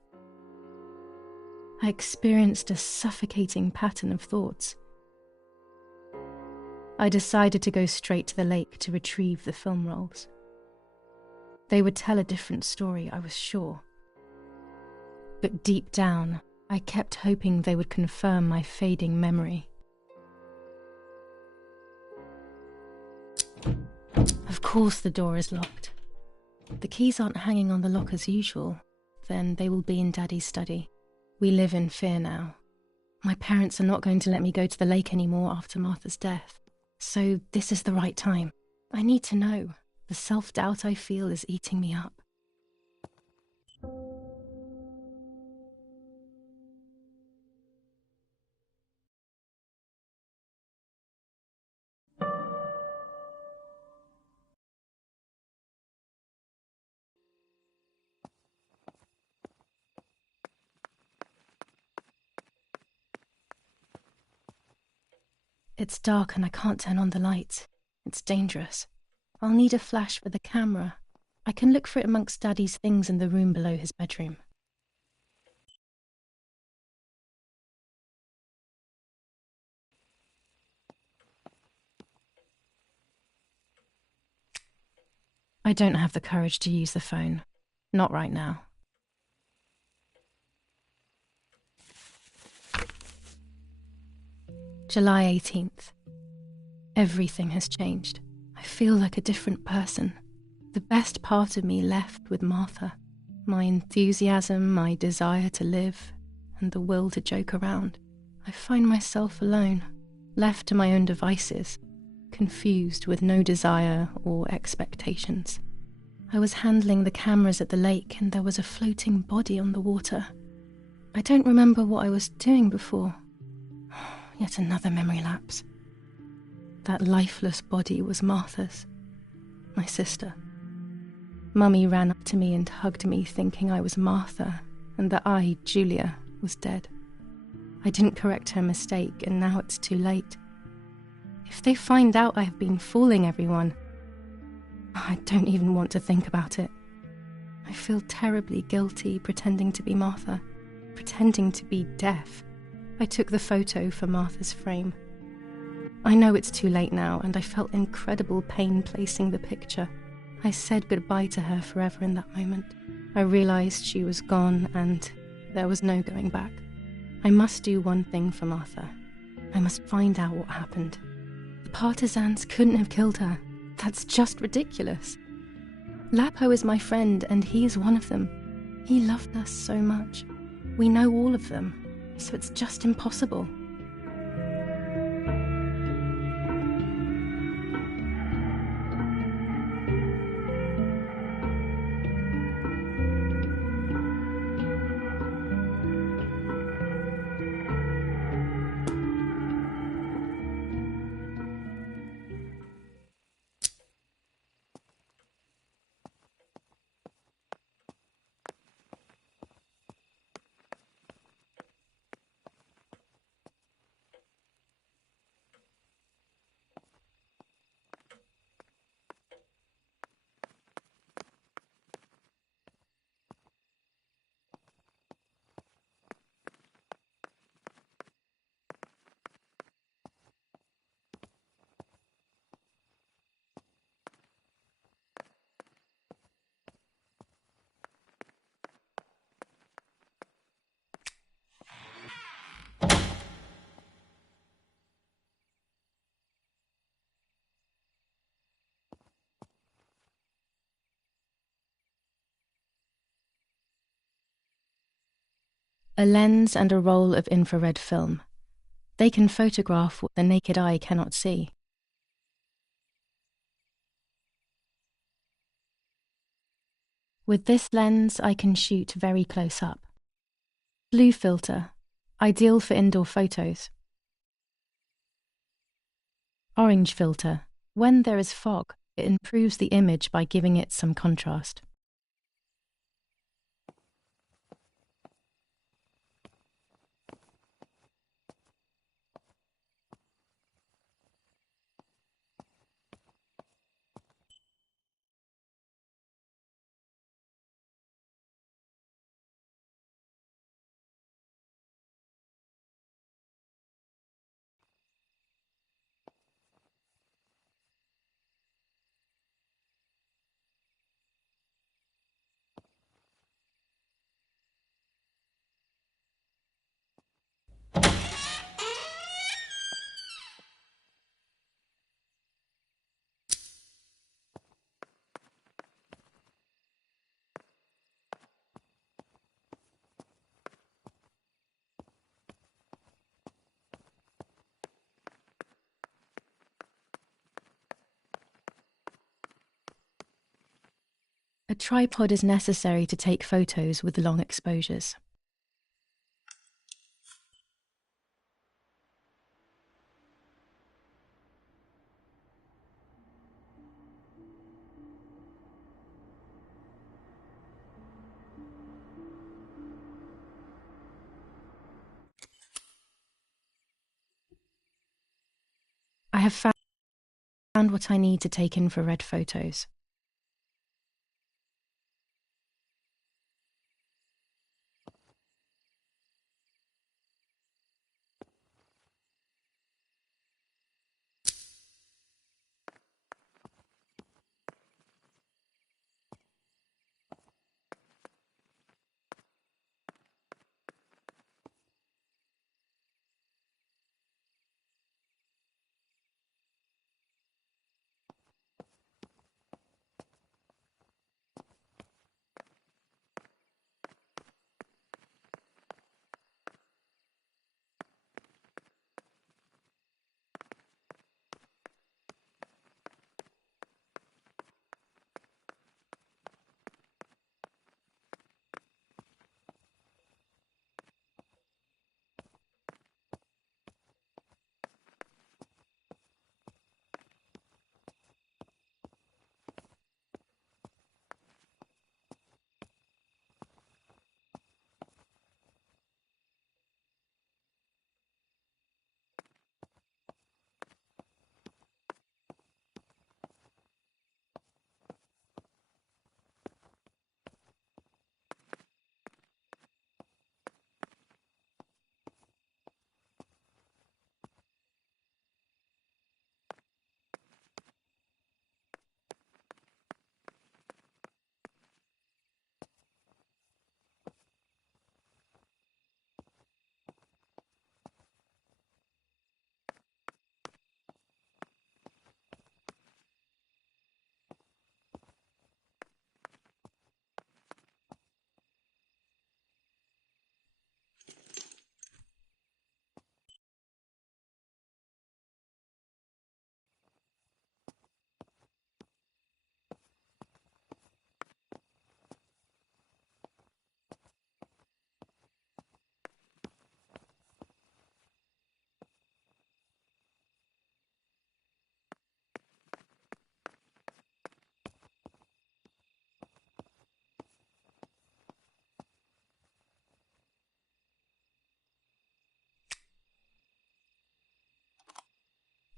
I experienced a suffocating pattern of thoughts. I decided to go straight to the lake to retrieve the film rolls. They would tell a different story, I was sure. But deep down, I kept hoping they would confirm my fading memory. Of course the door is locked. The keys aren't hanging on the lock as usual. Then they will be in Daddy's study. We live in fear now. My parents are not going to let me go to the lake anymore after Martha's death. So this is the right time. I need to know. The self-doubt I feel is eating me up. It's dark and I can't turn on the lights. It's dangerous. I'll need a flash for the camera. I can look for it amongst Daddy's things in the room below his bedroom. I don't have the courage to use the phone. Not right now. July 18th. Everything has changed. I feel like a different person. The best part of me left with Martha. My enthusiasm, my desire to live, and the will to joke around. I find myself alone, left to my own devices, confused with no desire or expectations. I was handling the cameras at the lake and there was a floating body on the water. I don't remember what I was doing before. Yet another memory lapse. That lifeless body was Martha's, my sister. Mummy ran up to me and hugged me, thinking I was Martha and that I, Julia, was dead. I didn't correct her mistake and now it's too late. If they find out I have been fooling everyone, I don't even want to think about it. I feel terribly guilty pretending to be Martha, pretending to be deaf. I took the photo for Martha's frame. I know it's too late now, and I felt incredible pain placing the picture. I said goodbye to her forever in that moment. I realized she was gone, and there was no going back. I must do one thing for Martha. I must find out what happened. The partisans couldn't have killed her. That's just ridiculous. Lapo is my friend, and he is one of them. He loved us so much. We know all of them. So it's just impossible. A lens and a roll of infrared film. They can photograph what the naked eye cannot see. With this lens, I can shoot very close up. Blue filter, ideal for indoor photos. Orange filter, when there is fog, it improves the image by giving it some contrast. A tripod is necessary to take photos with long exposures. I have found what I need to take infrared photos.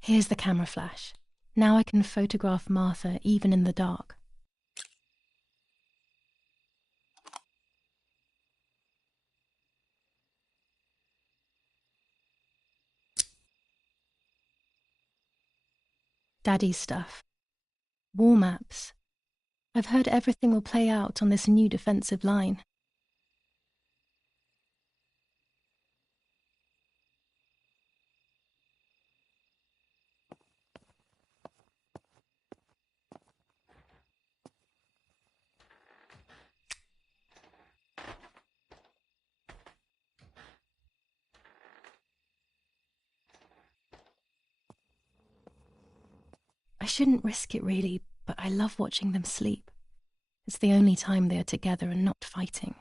Here's the camera flash. Now I can photograph Martha even in the dark. Daddy's stuff. War maps. I've heard everything will play out on this new defensive line. I shouldn't risk it really, but I love watching them sleep. It's the only time they are together and not fighting.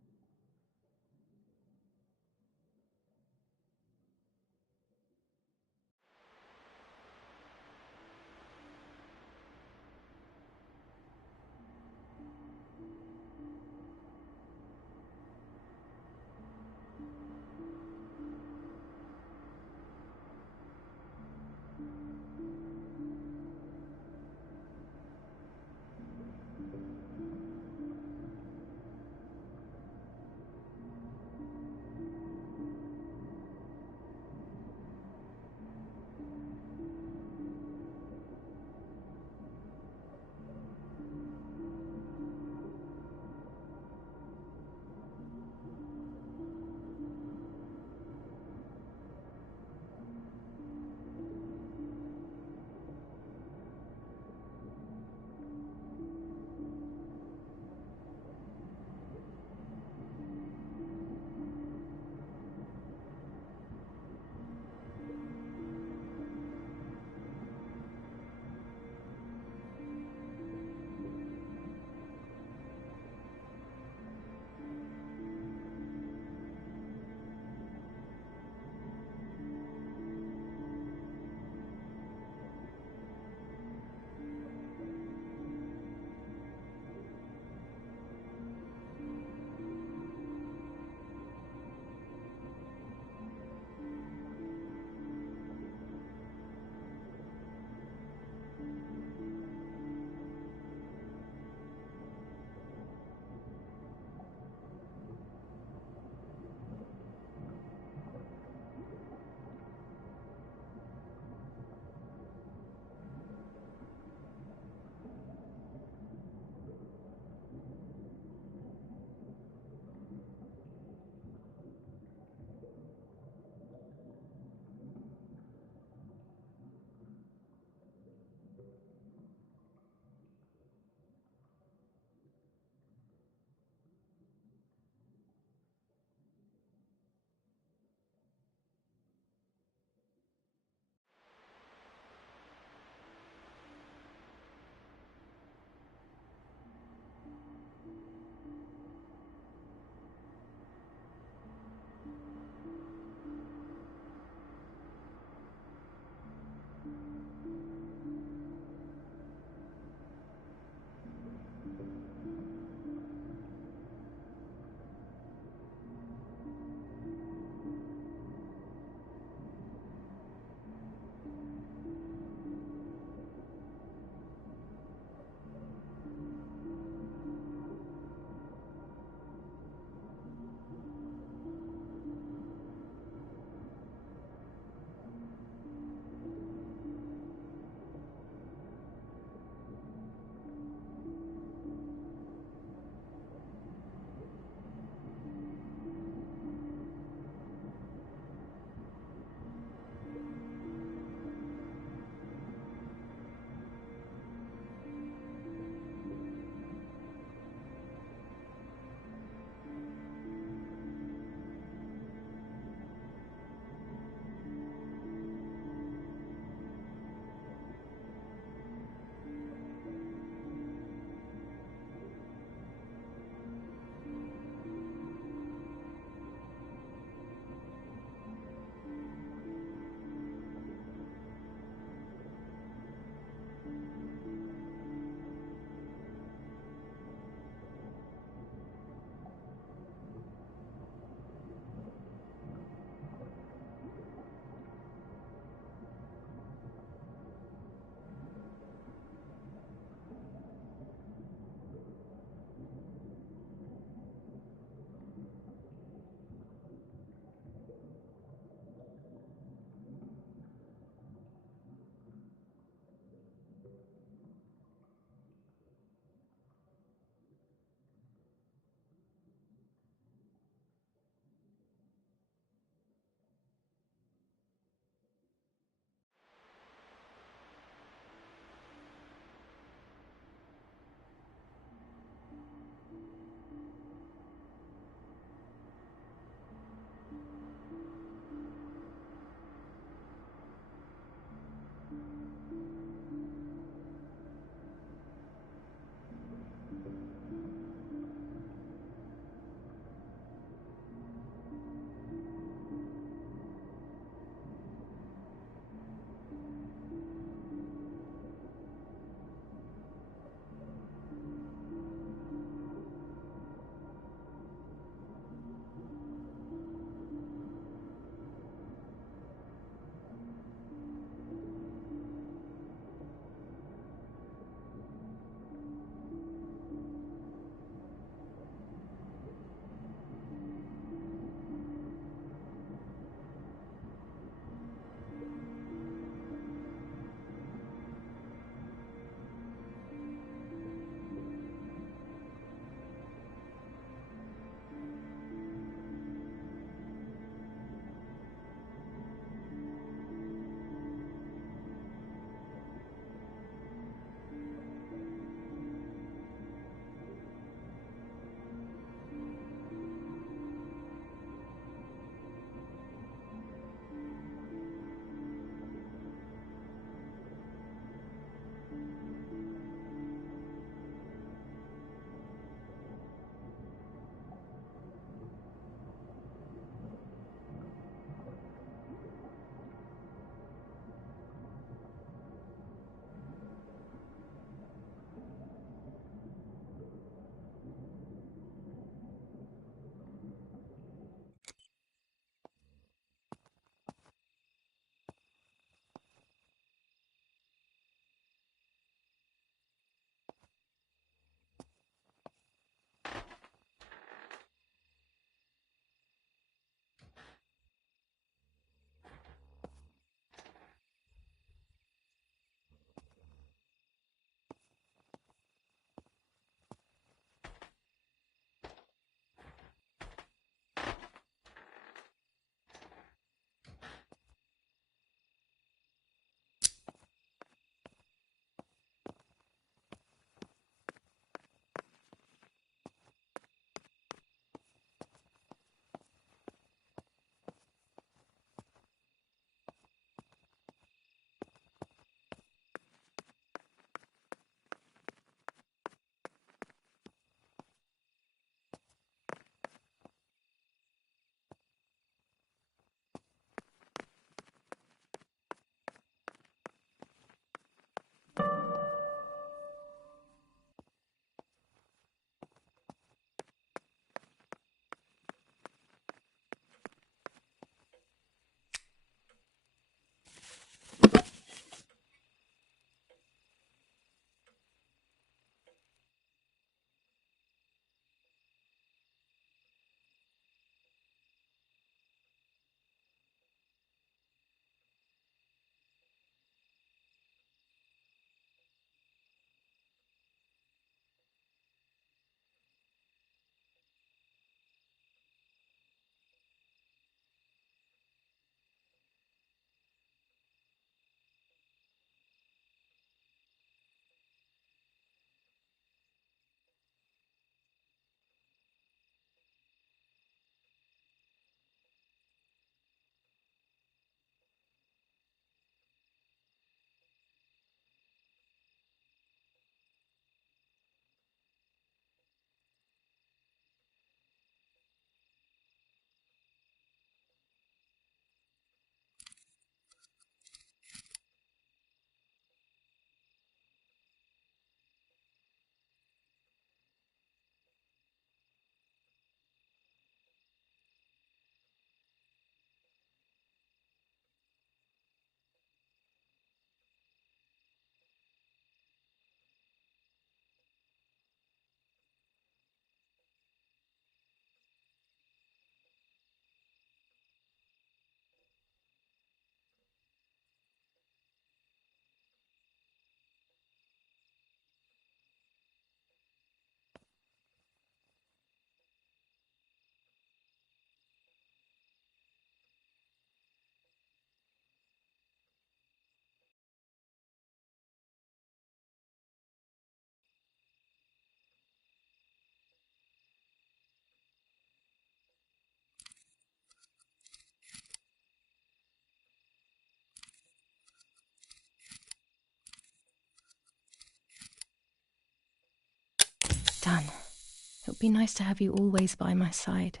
done. It would be nice to have you always by my side,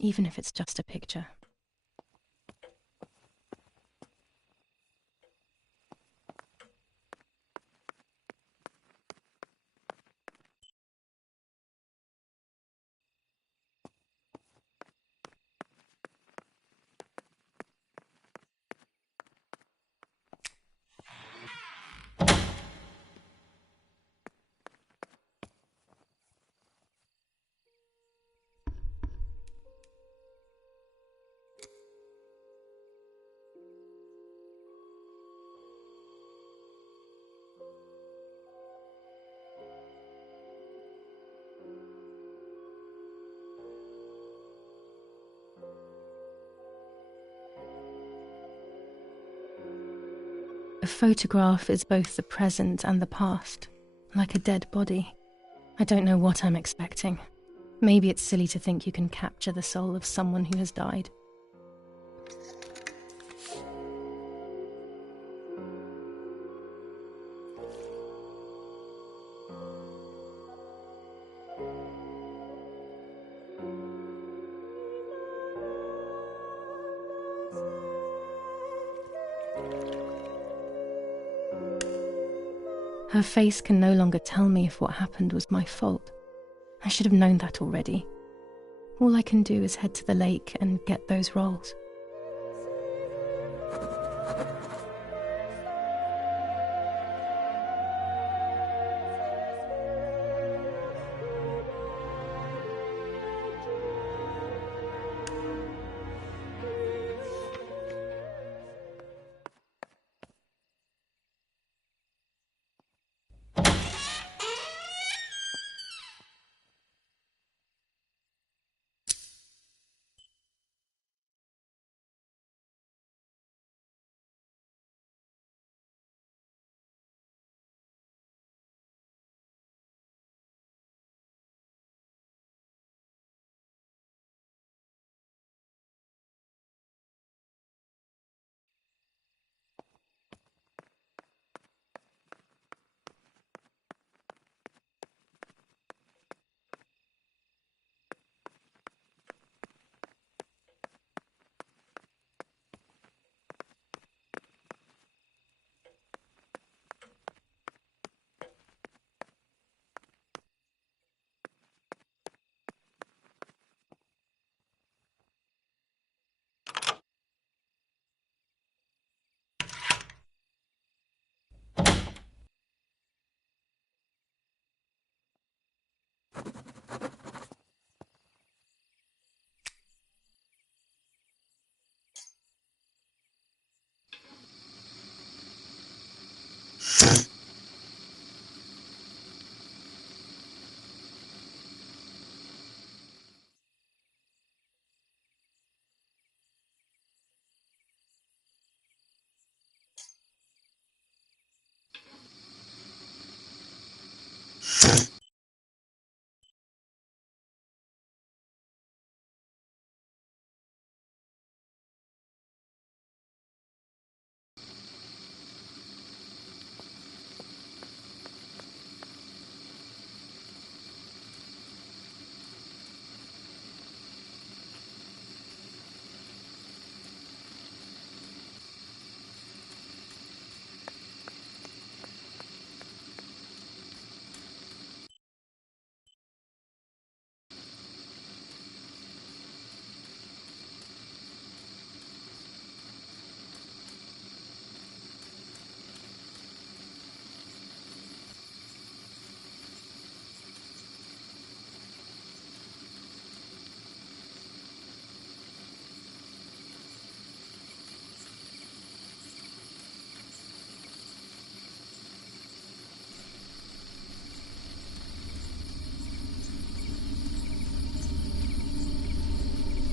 even if it's just a picture. A photograph is both the present and the past, like a dead body. I don't know what I'm expecting. Maybe it's silly to think you can capture the soul of someone who has died. Her face can no longer tell me if what happened was my fault. I should have known that already. All I can do is head to the lake and get those rolls.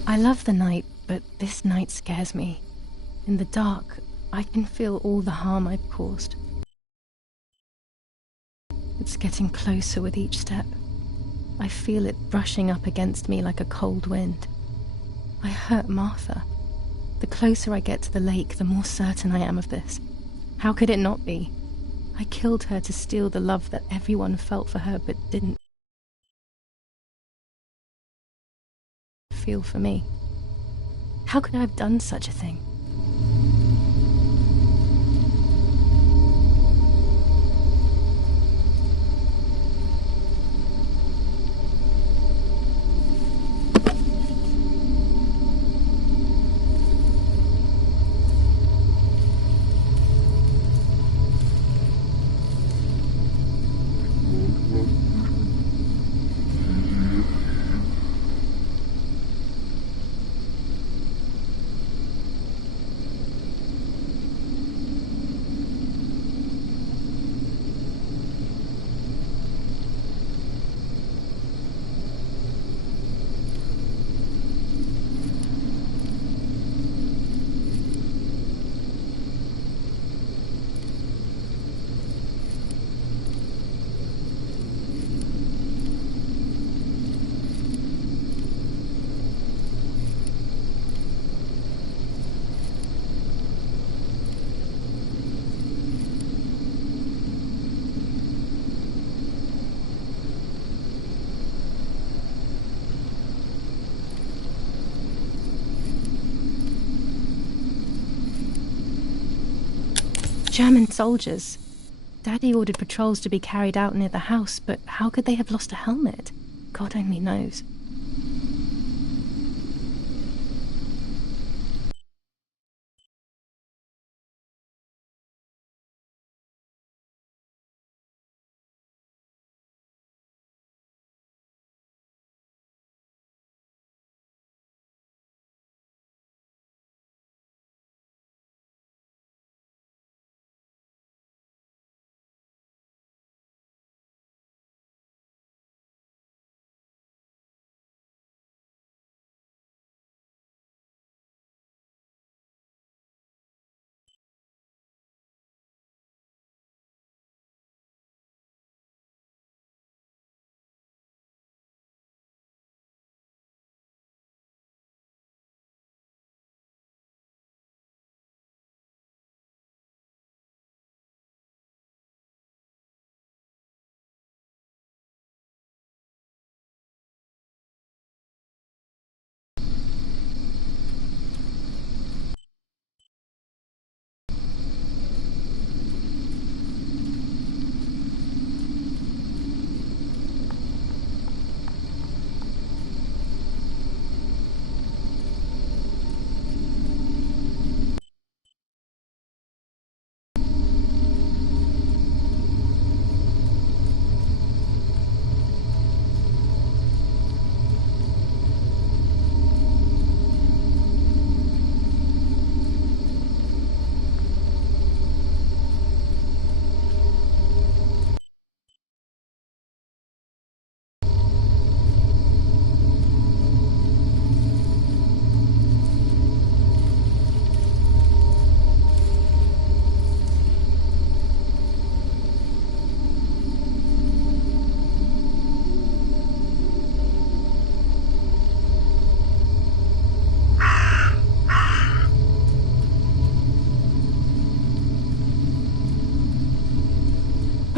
I love the night, but this night scares me. In the dark, I can feel all the harm I've caused. It's getting closer with each step. I feel it brushing up against me like a cold wind. I hurt Martha. The closer I get to the lake, the more certain I am of this. How could it not be? I killed her to steal the love that everyone felt for her but didn't. feel for me. How could I have done such a thing? German soldiers. Daddy ordered patrols to be carried out near the house, but how could they have lost a helmet? God only knows.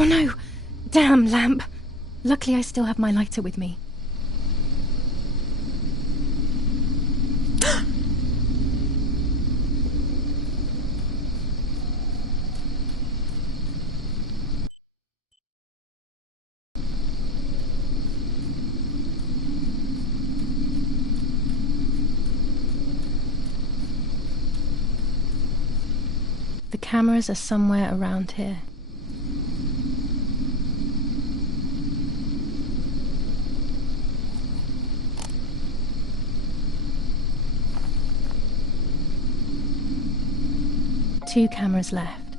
Oh no! Damn lamp! Luckily I still have my lighter with me. The cameras are somewhere around here. Two cameras left.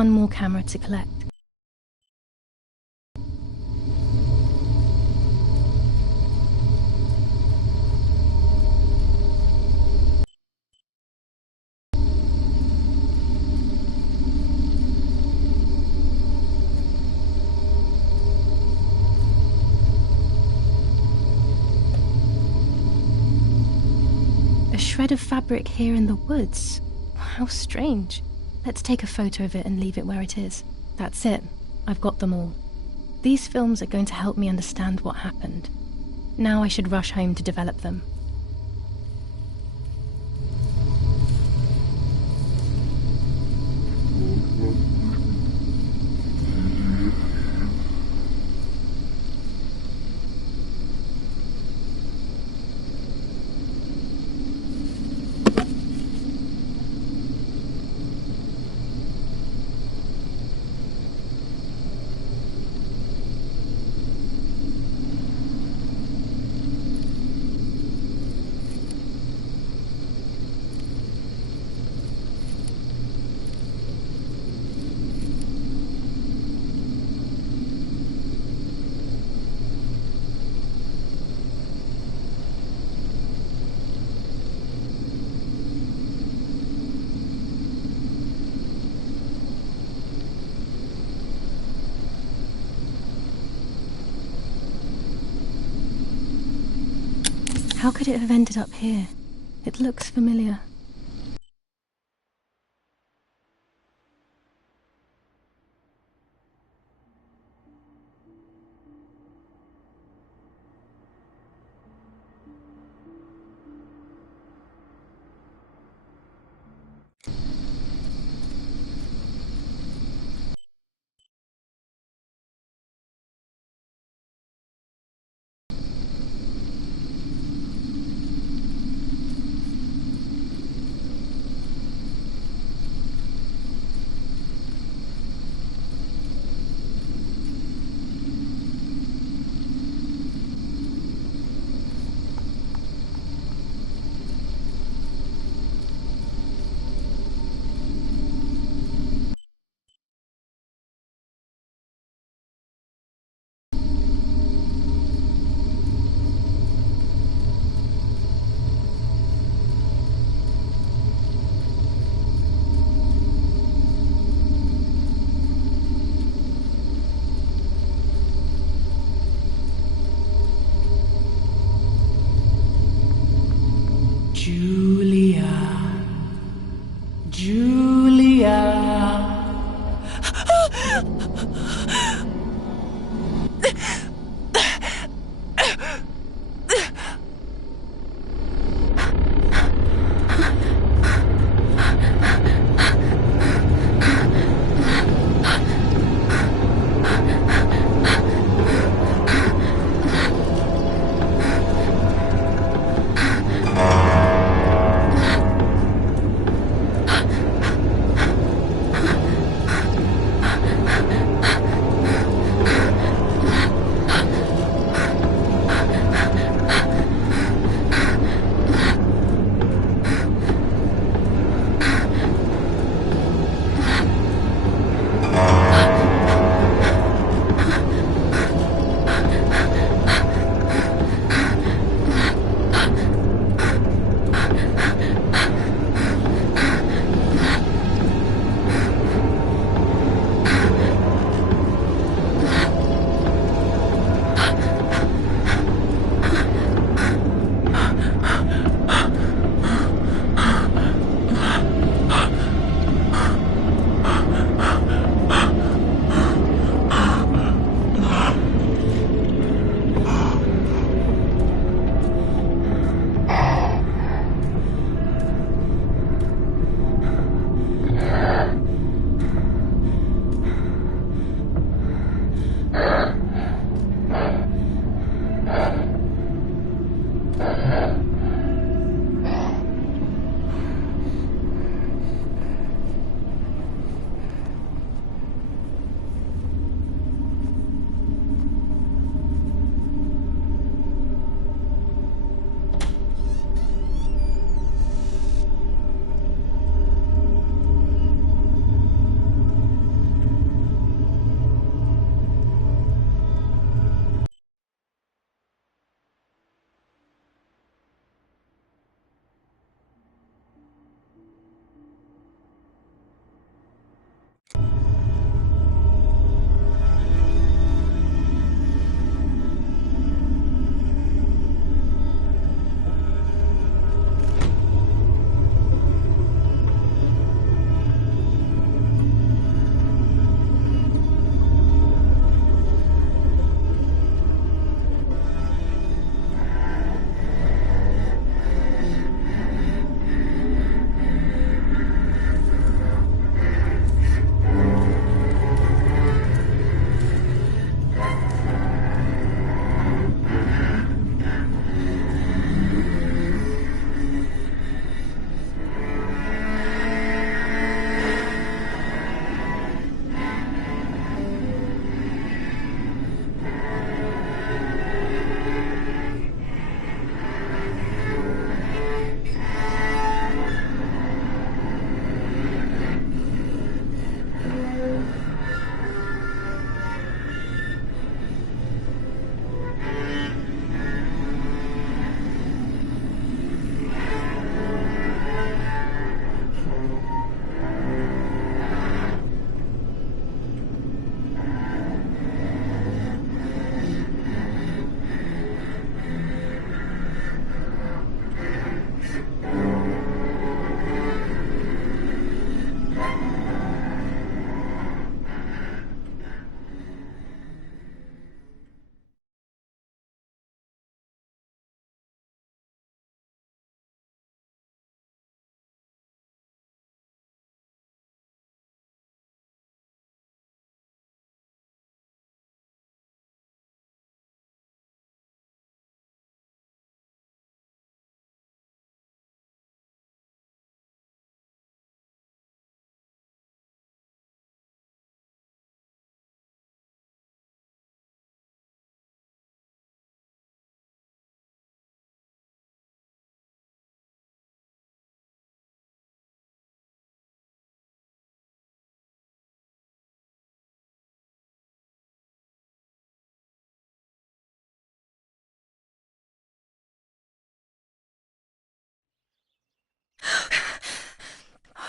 one more camera to collect. A shred of fabric here in the woods. How strange. Let's take a photo of it and leave it where it is. That's it. I've got them all. These films are going to help me understand what happened. Now I should rush home to develop them. How could it have ended up here? It looks familiar.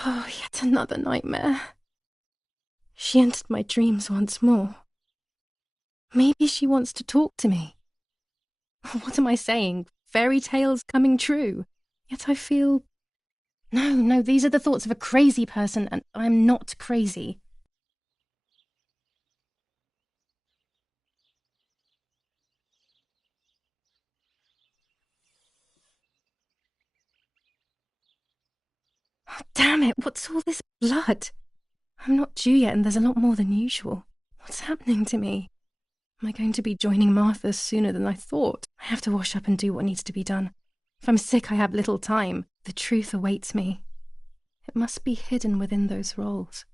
Oh, yet another nightmare. She entered my dreams once more. Maybe she wants to talk to me. What am I saying? Fairy tales coming true. Yet I feel... No, these are the thoughts of a crazy person, and I'm not crazy. Oh, damn it, what's all this blood? I'm not due yet, and there's a lot more than usual. What's happening to me? Am I going to be joining Martha sooner than I thought? I have to wash up and do what needs to be done. If I'm sick, I have little time. The truth awaits me. It must be hidden within those rolls.